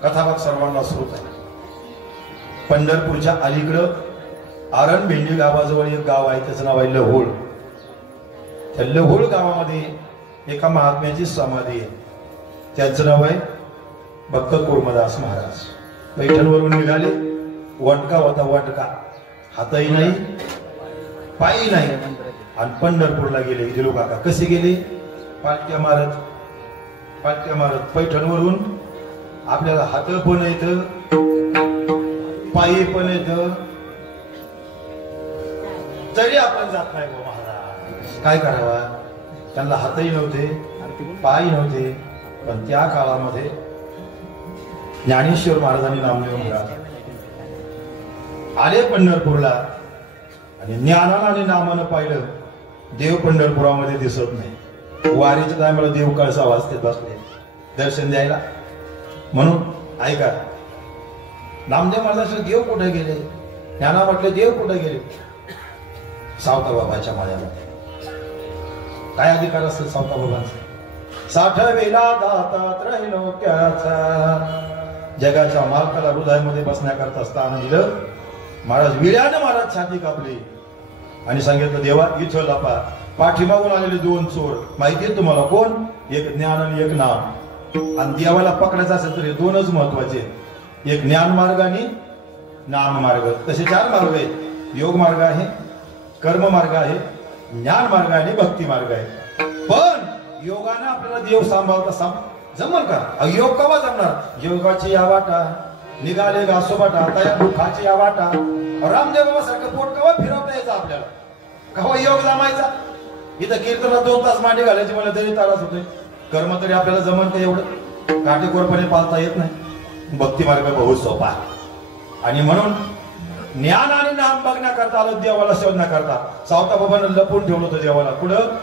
कथाभाग सर्वांना श्रोत आहे. पंढरपूरच्या अलीकडं आरण भेंडी गावाजवळ एक गाव आहे, त्याचं नाव आहे लहोळ. त्या लहोळ गावामध्ये एका महात्म्याची समाधी आहे. त्यांचं नाव आहे भक्त कुर्मदास महाराज. पैठणवरून निघाले. वटका होता, वटका, हातही नाही पायी नाही, आणि पंढरपूरला गेले. दिलू काका कसे गेले? पालट्या मारत पैठणवरून. आपल्याला हात पण येत, पायी पण येत, तरी आपण जात नाही. महाराज काय करावा? त्यांना हातही नव्हते, पायी नव्हते, पण त्या काळामध्ये ज्ञानेश्वर महाराजांनी नामदेव महाराज आले पंढरपूरला, आणि ज्ञानानं आणि नामानं पाहिलं देव पंढरपुरामध्ये दिसत नाही. वारीच्या टायमाला देव कळसा वाजतेत बसले दर्शन द्यायला. म्हणून ऐका, नामदेव महाराज देव कुठे गेले? ज्ञाना म्हटले देव कुठे गेले? सावता बाबाच्या माळ्यामध्ये. काय अधिकार असतो सावता बाबांचा? 60 वेला दाता त्रैलोक्याचा. जगाच्या मालकाला हृदयामध्ये बसण्याकरता स्थान दिलं. महाराज विड्यानं महाराज छाती कापली आणि सांगितलं, देवा इथं लपा. पाठीमागून आलेले 2 चोर माहितीये तुम्हाला कोण? एक ज्ञान आणि एक नाम. आणि देवाला पकडायचं असेल तर हे 2च महत्वाचे, एक ज्ञान मार्ग आणि नाम मार्ग. तसे 4 मार्ग आहेत. योग मार्ग आहे, कर्म मार्ग आहे, ज्ञान मार्ग आणि भक्ती मार्ग आहे. पण योगाने आपल्याला देव सांभाळता जमल का? योग कवा जमणार? योगाची या वाटा निघाले घासोबाटा, तया दुःखाची या वाटा. रामदेव बाबा सारखं पोट कवा फिरवता यायचं आपल्याला? कवा योग जमायचा? इथं कीर्तनात 2 तास मांडी घालायची मला तरी त्रास होतोय. कर्म तरी आपल्याला जमन का एवढं? काटेकोरपणे पाळता येत नाही. भक्ती मार्ग बहुत सोपा आहे. आणि म्हणून ज्ञान आणि नाम बघण्याकरता आलं, देवाला शोधण्याकरता. सावता बाबांना लपून ठेवलं होतं देवाला. कुठं?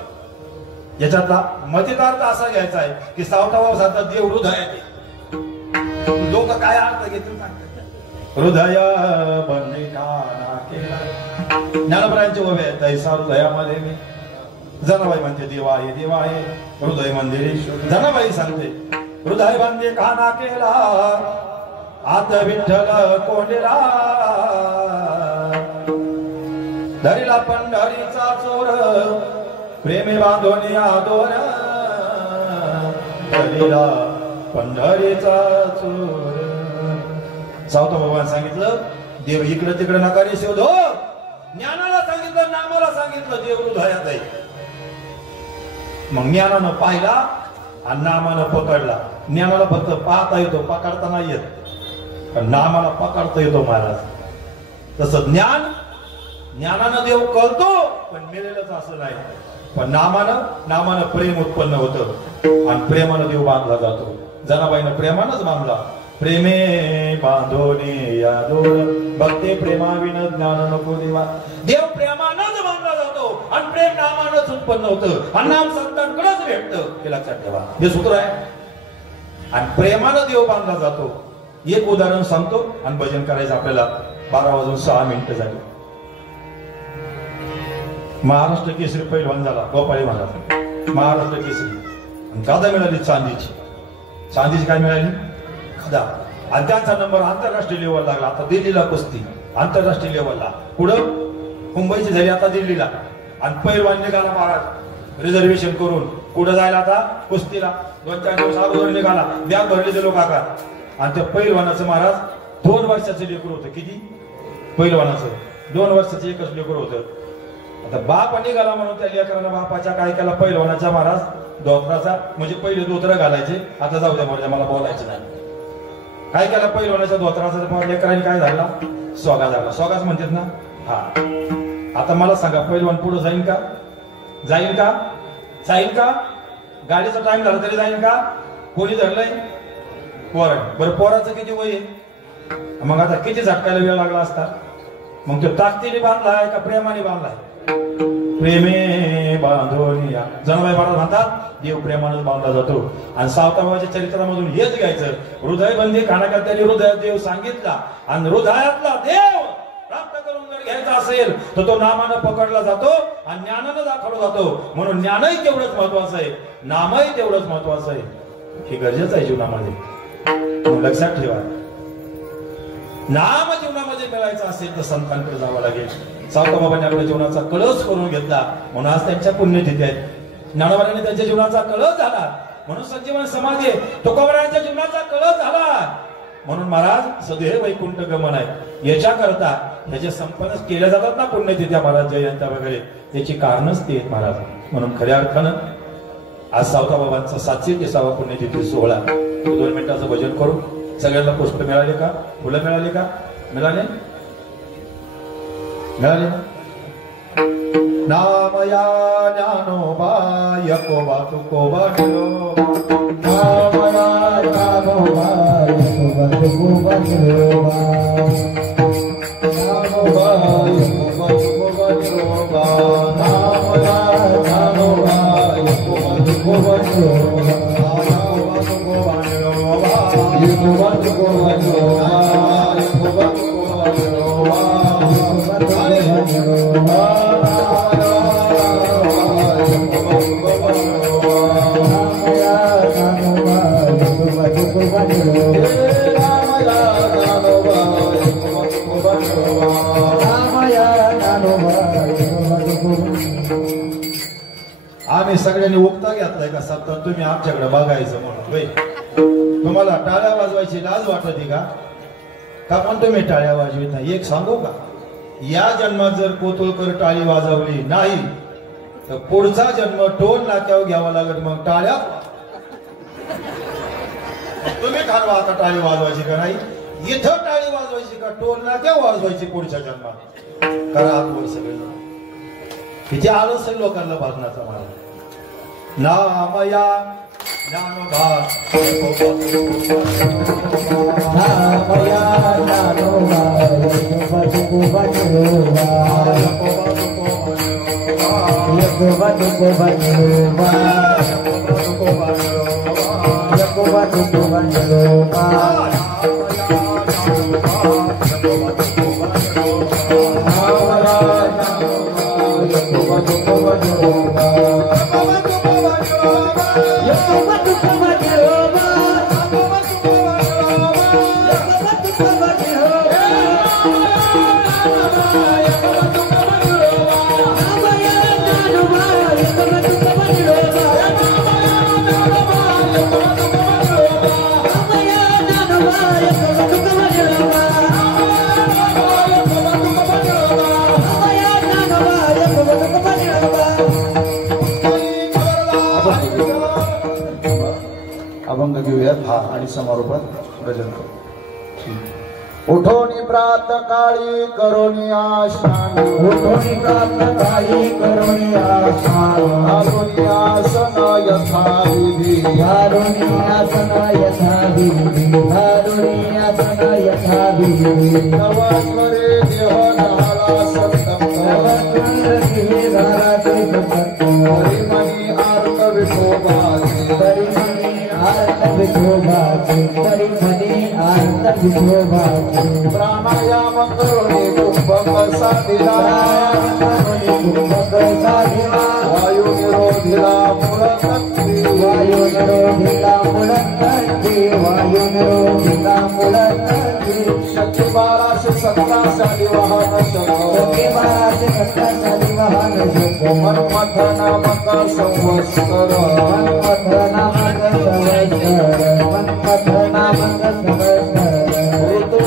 याच्यातला मतितार्थ असा घ्यायचा आहे की सावता बाबा सांगतात देव हृदयात. लोक काय अर्थ घेतील? हृदय बंदी काना केला. ज्ञानोबरांचे उभे आहेत तैसा हृदयामध्ये मी. जनाबाई म्हणते देवा आहे, देवा आहे हृदय मंदिरे. जनाबाई सांगते हृदय बंदी काना केला, आत विठ्ठल कोंडला. धरीला पंढरीचा चोर, प्रेमे बांधोनी आदोर. धरीला पंढरीचा चोर. सावता बाबांनी सांगितलं देव इकडे तिकडे नका रे शोधो. ज्ञानाला सांगितलं, नामाला सांगितलं, देव हृदयात आहे. मग ज्ञानानं पाहिला आणि नामानं पकडला. ज्ञानाला फक्त पाहता येतो, पकडता नाही येत. पण नामाला पकडता येतो महाराज. तसं ज्ञानानं देव कळतो, पण मिळेलच असं नाही. पण नामानं प्रेम उत्पन्न होतं आणि प्रेमानं देव बांधला जातो. जनाबाईनं प्रेमानच बांधला. प्रेमे बांधोनी या दोर, भक्ती प्रेमाविन ज्ञान नको देवा. देव प्रेमानच बांधला जातो आणि प्रेम नामानच उत्पन्न होतं आणि नाम संतांकडेच भेटतं. हे लक्षात ठेवा, हे सूत्र आहे. आणि प्रेमानं देव बांधला जातो. एक उदाहरण सांगतो आणि भजन करायचं आपल्याला. 12:06 झाली. महाराष्ट्र केसरी पैलवान झाला गोपाळी महाराज. महाराष्ट्र केसरी. गादा मिळाली चांदीची. काय मिळाली? गादा. आणि त्यांचा नंबर आंतरराष्ट्रीय लेवल लागला. आता दिल्लीला कुस्ती आंतरराष्ट्रीय लेवलला. पुढं मुंबईची झाली, आता दिल्लीला. आणि पैलवान निघाला महाराज रिझर्वेशन करून. पुढे जायला आता कुस्तीला. 2-4 दिवस अगोदर निघाला. बॅग भरले ते लोक आकार. आणि त्या पैलवानाचं महाराज 2 वर्षाचं लेकरू होतं. किती? पैलवानाचं 2 वर्षाचं एकच लेकरू होतं. आता बाप निघाला म्हणून त्या लेकरानं बापाच्या काय केला? पैलवानाचा महाराज धोत्राचा, म्हणजे पहिले धोत्र घालायचे. आता जाऊ द्या मला बोलायचं नाही. काय केला? पैलवानाच्या धोत्राचा लेकरांनी काय झाला? सोगा झाला. सोगाच म्हणतात ना. हा, आता मला सांगा पैलवान पुढे जाईल का? गाडीचा टाइम झाला तरी जाईल का? कोणी धरलंय? पोराने. बरं पोराचं किती वय आहे? मग आता किती झटकायला वेळ लागला असता? मग तो ताकदीने बांधलाय का प्रेमाने बांधलाय? प्रेमे बांधोनिया. जनाबाई महाराज म्हणतात देव प्रेमानच बांधला जातो. आणि सावताबाबाच्या चरित्रामधून हेच घ्यायचं. हृदयबंदी कानाकर्त्याने हृदय देव सांगितला आणि हृदयातला देव प्राप्त करून जर घ्यायचा असेल तर तो नामानं पकडला जातो आणि ज्ञानानं दाखवला जातो. म्हणून ज्ञानही तेवढंच महत्वाचं आहे, नामही तेवढंच महत्वाचं आहे. हे गरजेचं आहे जीवनामध्ये. लक्षात ठेवा, नाम जीवनामध्ये मिळायचं असेल तर संतांकडे जावं लागेल. सावताबाबांनी आपल्या जीवनाचा कळस करून घेतला म्हणून आज त्यांच्या पुण्यतिथी आहेत. ज्ञानोबांनी त्यांच्या जीवनाचा कळस झाला म्हणून संजीवन समाधी आहे. तुकोबारायांच्या जीवनाचा कळस झाला म्हणून महाराज सदैव वैकुंठ गमन आहे. याच्याकरता ह्याचे संपन्न केल्या जातात ना पुण्यतिथ्या महाराज जयंत्या वगैरे, याची कारणच ते आहेत महाराज. म्हणून खऱ्या अर्थानं आज सावताबाबांचा 730वा पुण्यतिथी सोहळा. 2 मिनिटाचं भजन करू. सगळ्यांना पुष्प मिळाले का? फुलं मिळाली का? मिळाले मिळाले नामया ज्ञानोबा यकोबा तुकोबा नामया ज्ञानोबा यकोबा तुकोबा निरोबा. ज्ञानोबा यकोबा तुकोबा निरोबा. नामया ज्ञानोबा यकोबा तुकोबा निरोबा. यकोबा तुकोबा निरोबा. यकोबा तुकोबा निरोबा. आम्ही सगळ्यांनी उक्ता घेतलाय का सप्ताह तुम्ही आमच्याकडे बघायचं म्हणून. होय, तुम्हाला टाळ्या वाजवायची लाज वाटते का? का पण तुम्ही टाळ्या वाजवित नाही? एक सांगू का, या जन्मात जर कोतुळकर टाळी वाजवली नाही तर पुढचा जन्म टोल नाक्यावर घ्यावा लागत. मग टाळ्या तुम्ही ठरवा आता टाळी वाजवायची का नाही. इथं टाळी वाजवायची का टोल नाक्यावर वाजवायची पुढच्या जन्मात? करा आतवर सगळे. तिथे आलंच लोकांना भाजनाचा मार्ग. नामया ज्ञानोबा नामया ज्ञानोबा यकोबा तुकोबा निरोबा. यकोबा तुकोबा निरोबा. यकोबा तुकोबा निरोबा. अभंग घेऊयात हा आणि समारोपात भजन करू. उठोनी प्रात काळी करोनी आशा. उठोनी प्रात काळी करोनी आशा. घालूनी आसन यथाविधी. घालूनी आसन यथाविधी. घालूनी आसन यथाविधी. नवस्वरे देह झाला सप्तम. नवस्वरे देह झाला सप्तम. हरिमणी आर्त विठोबाचे. हरिमणी आर्त विठोबाचे. हरिमणी आर्त विठोबाचे. प्राणायाम करोनी कुंभक साधिला. कुंभक साधिला. वायू निरोधिला मुळकंठी. वायू निरोधिला मुळकंठी. वायू निरोधिला मुळकंठी. शक्ती 1217 वाहन शक्ती. 1217 वाहन शक्ती. मन्मथ नामक संवत्सर. मन्मथ नामक संवत्सर. मन्मथ नामक संवत्सर.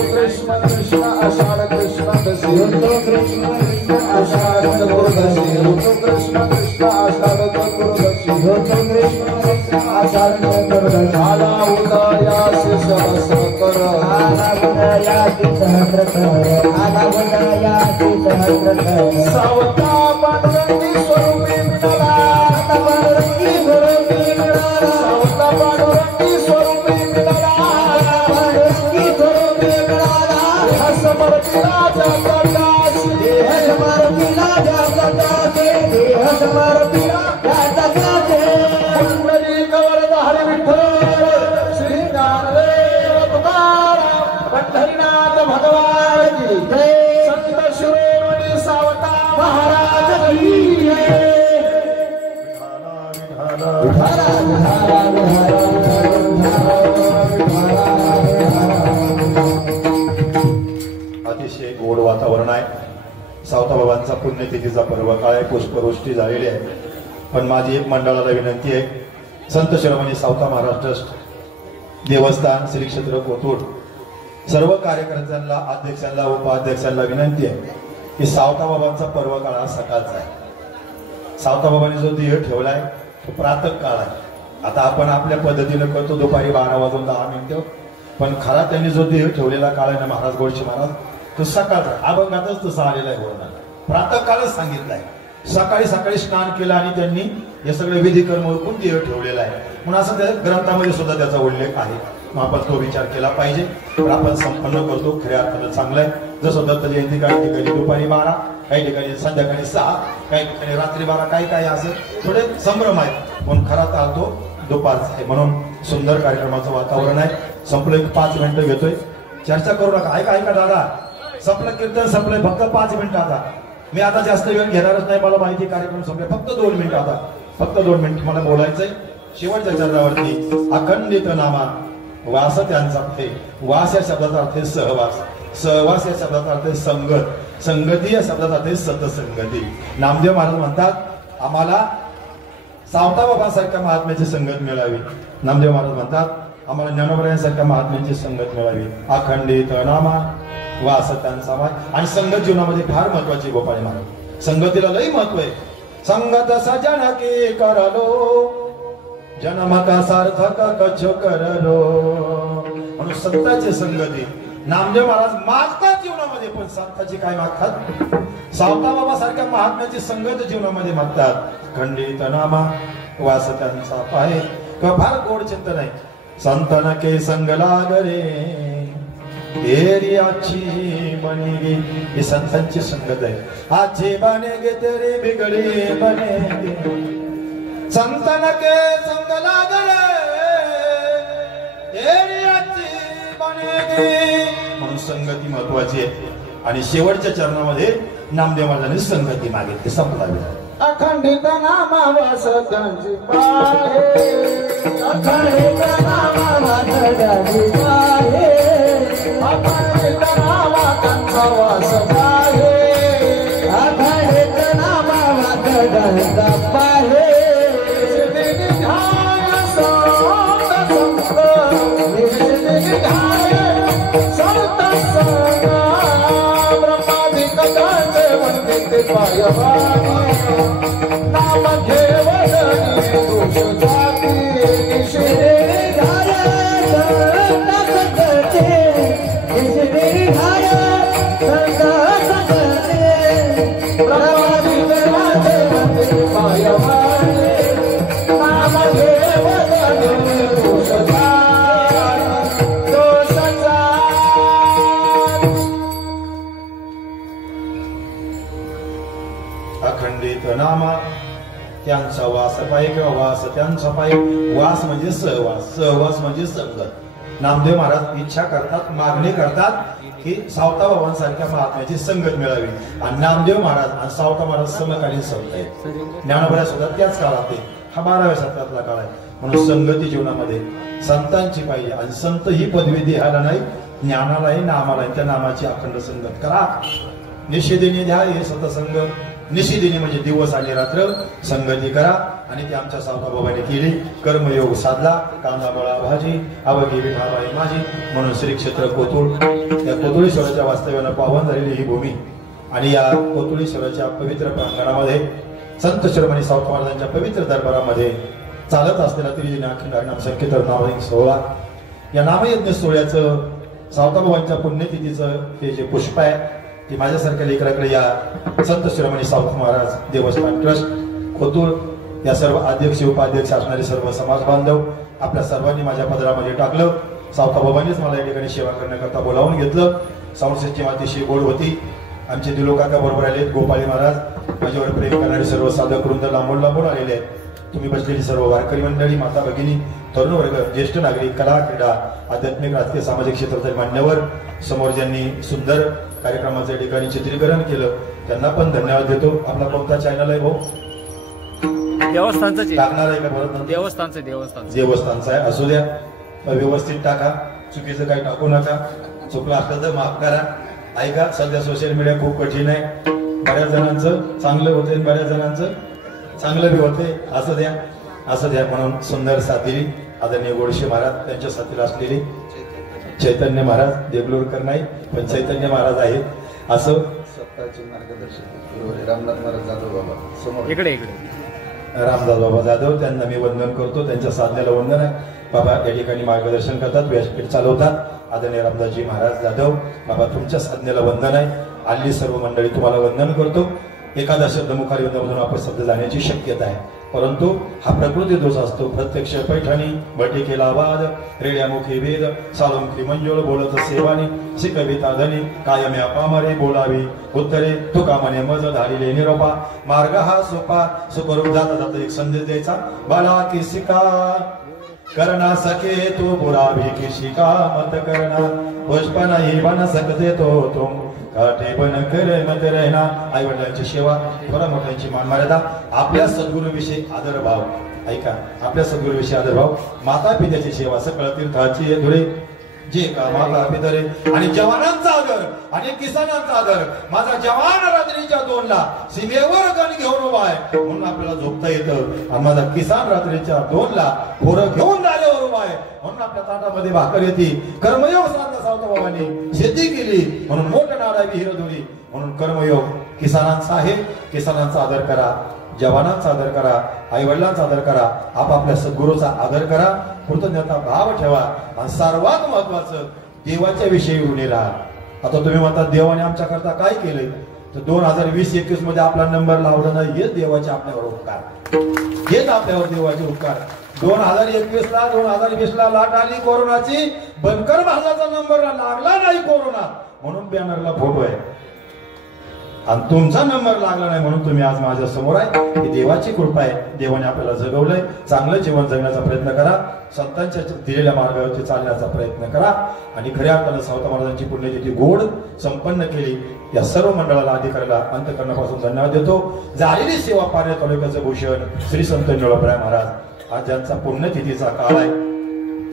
कृष्ण कृष्ण आषाढ कृष्ण दशी. ऋतु कृष्ण कृष्ण आषाढ चतुर्दशी. ऋतु कृष्ण कृष्ण आषाढ चतुर्दशी. ऋतु कृष्ण कृष्ण आषाढ चतुर्दशी. आला उदयासी सहस्रकर. आला उदयासी सहस्रकर. आला उदयासी सहस्रकर. सावता पांडुरंगी स्वरूपी मिळाला. पांडुरंगी स्वरूपी मिळाला. सावता पांडुरंगी अतिशय गोड वातावरण आहे. सावताबाबांचा पुण्यतिथीचा पर्व काळ आहे. पुष्पवृष्टी झालेली आहे. पण माझी एक मंडळाला विनंती आहे. संत शिरोमणी सावता महाराज ट्रस्ट देवस्थान श्री क्षेत्र कोथरूड सर्व कार्यकर्त्यांना, अध्यक्षांना, उपाध्यक्षांना विनंती आहे की सावताबाबांचा पर्व काळ हा सकाळचा आहे. सावताबाबांनी जो ध्येय ठेवलाय तो प्रातः काळ आहे. आता आपण आपल्या पद्धतीनं करतो दुपारी 12 वाजून 10 मिनिटं, पण खरा त्यांनी जो ध्येय ठेवलेला काळ आहे ना महाराज गोडशे महाराज, तो सकाळचा. अभंगातच तसा आलेला आहे. बोलणार प्रातः काळच सांगितलाय. सकाळी सकाळी स्नान केलं आणि त्यांनी हे सगळे विधी कर्म उरकून ध्येय ठेवलेला आहे. म्हणून असं त्या ग्रंथामध्ये सुद्धा त्याचा उल्लेख आहे. मग आपण तो विचार केला पाहिजे. तर आपण संपन्न करतो. खऱ्या अर्थानं चांगलं आहे. जसं दत्त जयंती काही ठिकाणी दुपारी 12, काही ठिकाणी संध्याकाळी 6, काही ठिकाणी रात्री 12, काही असं थोडे संभ्रम आहेत. पण खरा तर तो दुपारचा आहे. म्हणून सुंदर कार्यक्रमाचं वातावरण आहे. संपलं. 5 मिनिटं घेतोय. चर्चा करू नका. ऐका दादा, संपलं कीर्तन संपलंय. फक्त 5 मिनिटं. आता मी आता जास्त वेळ घेणारच नाही. मला माहिती कार्यक्रम संपले. फक्त 2 मिनिटं. आता फक्त 2 मिनिटं मला बोलायचंय. शेवटच्या चरणावरती अखंडित नामा वास त्यांचा अर्थ. वास या शब्दाचा अर्थ सहवास. सहवास या शब्दाचा अर्थ संगत. संगती या शब्दाचा अर्थ सतसंगती. नामदेव महाराज म्हणतात आम्हाला सावताबाबांसारख्या महात्म्याची संगत मिळावी. नामदेव महाराज म्हणतात आम्हाला ज्ञानोबरायांसारख्या महात्म्याची संगत मिळावी. अखंडित नामा वास त्यांचा वास. आणि संगत जीवनामध्ये फार महत्वाची. गोपाळी महाराज संगतीला लई महत्व आहे. संगत सजन की करलो जन्म का सार्थक कछ करलो. म्हणून संतांची संगती. नामदेव महाराज मागतात जीवनामध्ये, पण संतांची काय मागतात? सावताबाबा सारख्या महात्म्याची संगत जीवनामध्ये मागतात. खंडित नामा वास त्यांचा पाय. फार गोड चिंतन आहे. संतन के संग लागरे एरियाची बनेगी. ही संतांची संगत आहे. आजी बनेगे तेरे बिगडे बनेगे. संतन के संग लागले एरियाची बनेगी. म्हणून संगती महत्वाची आहे. आणि शेवटच्या चरणामध्ये नामदेव महाराजांनी संगती मागितली. संपलावी. अखंडित नामा वास त्यांची पाहे. अखंडित नामा वास त्यांची पाहे. अखंडित नामा त्यांचा वास पाहे. अखंडित नामा वास त्यांचा पाहे. नाम घेवदनी दोष जाती निश्रे धार संगते. निश्रे धार संगते. प्रमादित माझे वंदे पायवाने. नाम घेवदनी दोष जाती दोष अखंडित नामा त्यांचा वास पाय किंवा वास त्यांचा पाय. वास म्हणजे सहवास. सहवास म्हणजे संगत. नामदेव महाराज इच्छा करतात, मागणी करतात की सावताबाबांसारख्या महात्म्याची संगत मिळावी. आणि नामदेव महाराज आणि सावता महाराज समकालीन संत आहेत. ज्ञानोबा सुद्धा त्याच काळात आहे. हा 12व्या शतकातला काळ आहे. म्हणून संगती जीवनामध्ये संतांची पाहिजे. आणि संत ही पदवी देहाला नाही, ज्ञानालाही नामालाही. त्या नामाची अखंड संगत करा. निषेधीने द्या हे सतसंग. निषेधीने म्हणजे दिवस आणि रात्र संगती करा. आणि ती आमच्या सावताबाबांनी केली. कर्मयोग साधला. कांदा बळा भाजी अवघी विठाबाई माझी. म्हणून श्री क्षेत्र कोथरूड या कोथरूडेश्वराच्या वास्तव्यानं पावन झालेली ही भूमी. आणि या कोथरूडेश्वराच्या पवित्र प्रांगणामध्ये संत शिरोमणी सावता महाराजांच्या पवित्र दरबारामध्ये चालत असलेला त्रिदिनी अखंड हरिनाम संकीर्तन नामयज्ञ सोहळा. या नामयज्ञ सोहळ्याचं सावताबाबांच्या पुण्यतिथीचं हे जे पुष्प आहे ती माझ्यासारख्या लेकराकडे या संत शिरोमणी सावता महाराज देवस्थान ट्रस्ट कोथरूड या सर्व अध्यक्ष उपाध्यक्ष असणारे सर्व समाज बांधव आपल्या सर्वांनी माझ्या पदरामध्ये टाकलं. सावताबाबांनीच मला या ठिकाणी सेवा करण्याकरता बोलावून घेतलं. साऊंड अतिशय गोड होती. आमचे दिलोकाका बरोबर आले. गोपाळी महाराज माझ्यावर प्रेम करणारे सर्व साधक वृंद लांबून लांबून आलेले आहेत. तुम्ही बसलेली सर्व वारकरी मंडळी, माता भगिनी, तरुण वर्ग, ज्येष्ठ नागरिक, कला, क्रीडा, आध्यात्मिक, राजकीय, सामाजिक क्षेत्रातील मान्यवर, समोर ज्यांनी सुंदर कार्यक्रमाच्या ठिकाणी चित्रीकरण केलं त्यांना पण धन्यवाद देतो. आपला कोणता चॅनल आहे भाऊ? देवस्थानचं टाकणार आहे का परत? देवस्थानचं देवस्थानचं आहे, असू द्या. व्यवस्थित टाका, चुकीचं काही टाकू नका. चुकलं असलं तर माफ करा. ऐका, सध्या सोशल मीडिया खूप कठीण आहे. बऱ्याच जणांचं चांगलं होते, बऱ्याच जणांचं चांगलं बी होते. असं द्या म्हणून सुंदर साथ दिली आदरणीय गोडशे महाराज, त्यांच्या साथीला असलेली चैतन्य महाराज, देगलूरकर नाही पण चैतन्य महाराज आहेत. असं स्वतःचे मार्गदर्शक रामदास महाराज जाधव बाबा समोर इकडे रामदास बाबा जाधव, त्यांना मी वंदन करतो. त्यांच्या साधनेला वंदन आहे. बाबा या ठिकाणी मार्गदर्शन करतात, व्यासपीठ चालवतात. आदरणीय रामदासजी महाराज जाधव बाबा, तुमच्या साधनेला वंदन आहे. आली सर्व मंडळी तुम्हाला वंदन करतो. एखादा शब्द मुखारी वंदनामधून वापस शब्द जाण्याची शक्यता आहे, परंतु हा प्रकृती दोष असतो. प्रत्यक्ष पैठणी बटी केला वाद, रेड्यामुखी वेद, सालुंखी मंजूळ बोलत सेवानी, शिकविता धनी कायम्या पामरे बोलावी उत्तरे, तुका म्हणे मज धारिले निरोपा. मार्ग हा सोपा सुखरूप जाता जाता एक संदेश द्यायचा. बाला की शिका करना सके तो बुरावी की शिका मत करना, पुष्प नाही बन सकते तो तुम काटे बन करे मत रहना. आई वडिलांची सेवा, थोडा मोठ्यांची मान मर्यादा, आपल्या सद्गुरूविषयी आदर भाव. ऐका, आपल्या सद्गुरूविषयी आदर भाव, माता पित्याची सेवा, सकळ तीर्थाची धुळे जे का माता पितरे, आणि जवानांचा आदर आणि किसानांचा आदर. माझा जवान रात्रीच्या 2ला सीमेवर गण घेऊन उभा आहे म्हणून आपल्याला झोपता येतं, आणि माझा किसान रात्रीच्या 2ला पोरं घेऊन जाण्यावर उभा आहे म्हणून आपल्या ताटामध्ये भाकर येते. कर्मयोग साधला सावताबाबांनी, शेती केली म्हणून मोठ नाडा विहीर धुली. म्हणून कर्मयोग किसानांचा आहे. किसानांचा आदर करा, जवानांचा आदर करा, आई वडिलांचा आदर करा, आपापल्या सद्गुरूचा आदर करा, कृतज्ञता भाव ठेवा, आणि सर्वात महत्वाचं देवाच्या विषयी ऋणी राहा. आता तुम्ही म्हणता देवाने आमच्या करता काय केलंय, तर 2020-21 मध्ये आपला नंबर लावला नाही, हेच देवाचे आपल्यावर उपकार, हेच आपल्यावर देवाचे उपकार. 2021ला 2020ला लाट आली कोरोनाची, बनकर महाराजाचा नंबर लागला नाही कोरोना म्हणून बॅनरला फोटो आहे, आणि तुमचा नंबर लागला नाही म्हणून तुम्ही आज माझ्या समोर आहे. ही देवाची कृपा आहे. देवाने आपल्याला जगवलंय. चांगलं जीवन जगण्याचा प्रयत्न करा, संतांच्या दिलेल्या मार्गावरती चालण्याचा प्रयत्न करा, आणि खऱ्या अर्थानं सावता महाराजांची पुण्यतिथी गोड संपन्न केली. या सर्व मंडळाला, अधिकाऱ्याला अंतकरणापासून धन्यवाद देतो. झालेली सेवा पार्य तालुक्याचं भूषण श्री संत निळोपराय महाराज, आज ज्यांचा पुण्यतिथीचा काळ आहे,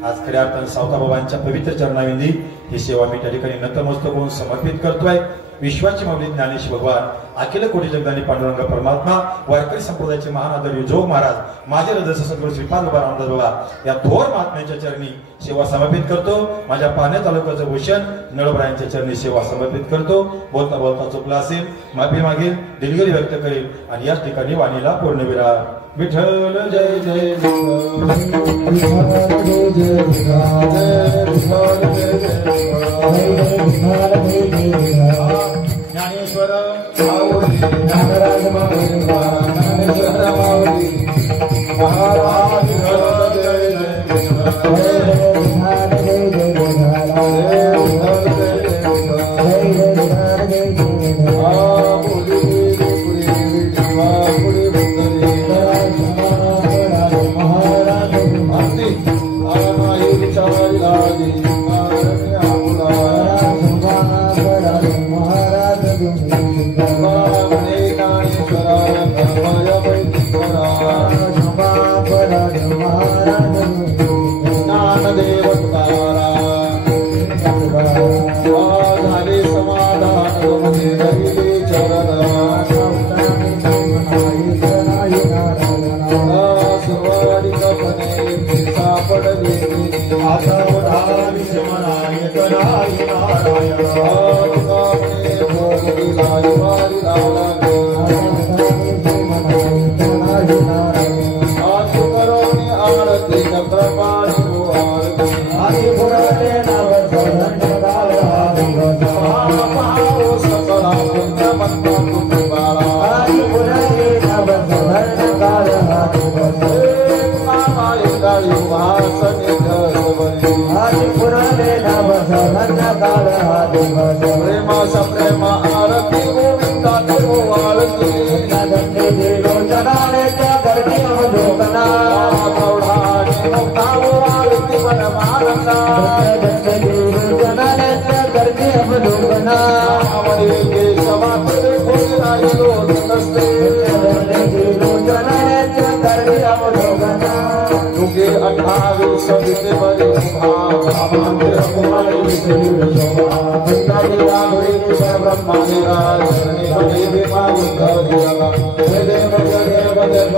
आज खऱ्या अर्थानं सावताबाबांच्या पवित्र चरणाविंदी ही सेवा मी त्या ठिकाणी नतमस्तक होऊन समर्पित करतोय. विश्वाची माऊली ज्ञानेश भगवान, अखिल कोटी जगदानी पांडुरंग परमात्मा, वारकरी संप्रदायाचे महान आदरणीय जोग महाराज, माझे हृदय सद्गुरू श्रीपाद बाबा रामदास बाबा या थोर महात्म्यांच्या चरणी सेवा समर्पित करतो. माझ्या पारनेर तालुक्याचं भूषण निळोपरायांच्या चरणी सेवा समर्पित करतो. बोलता बोलता चुकला असेल माफी मागेल, दिलगिरी व्यक्त करेल, आणि याच ठिकाणी वाणीला पूर्णविराम. विठ्ठल जय जय ज्ञानेश्वर माऊली, ज्ञानराज माऊली, ज्ञानेश्वर माऊली महाराज जय जय युगे 28 डिसेंबर मंदिर कुमारी शोभा ब्रह्माने शरणी बने भीमा उद्धव दिला देव देव देव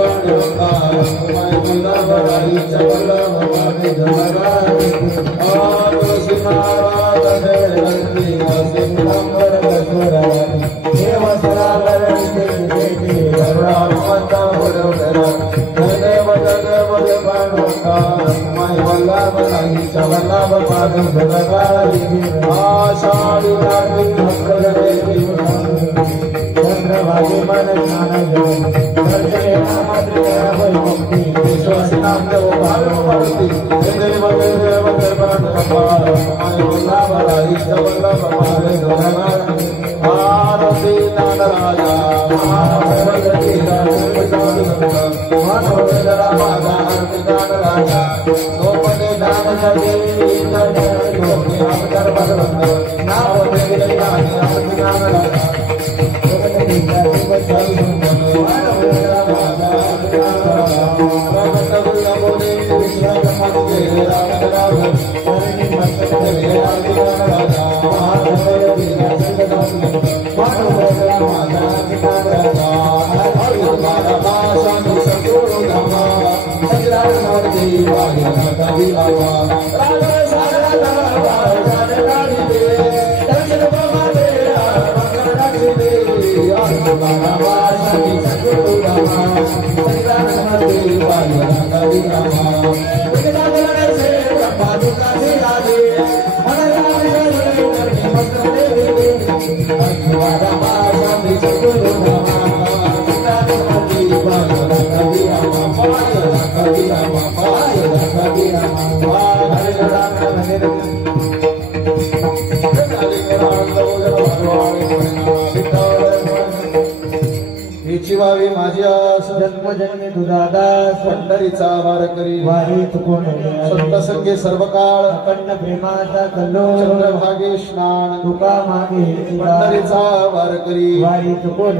जन्मजन्मी दुरादास पंढरीचा वारकरी वारीत कोण संत संगे सर्व काळ अखंड प्रेमाचा कल्लो चंद्रभागे स्नान तुका मागे पंढरीचा वारकरी वारीत कोण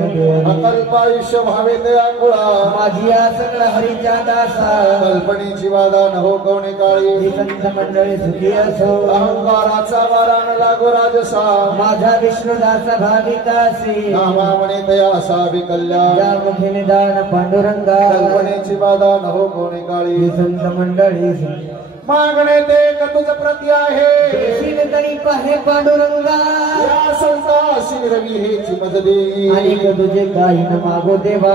अकल्प आयुष्य भावे दयाकुळा माझी सगळा हरीच्या दासा कल्पनेची वादा न हो कोणे काळी संत मंडळी सुखी असो अहंकाराचा वारा न लागो राजसा माझा विष्णुदास भाविकासी नामा म्हणे दया असा विकल्याण या मुखे निदान पांडुरंगा कल्पनेची बाधा न हो कोणी काळी संत मंडळी मागणे ते तुझ प्रती आहे तरी पाहे पांडुरंगा या संताशी रवी हेची मजली आणि तुझे काही न मागो देवा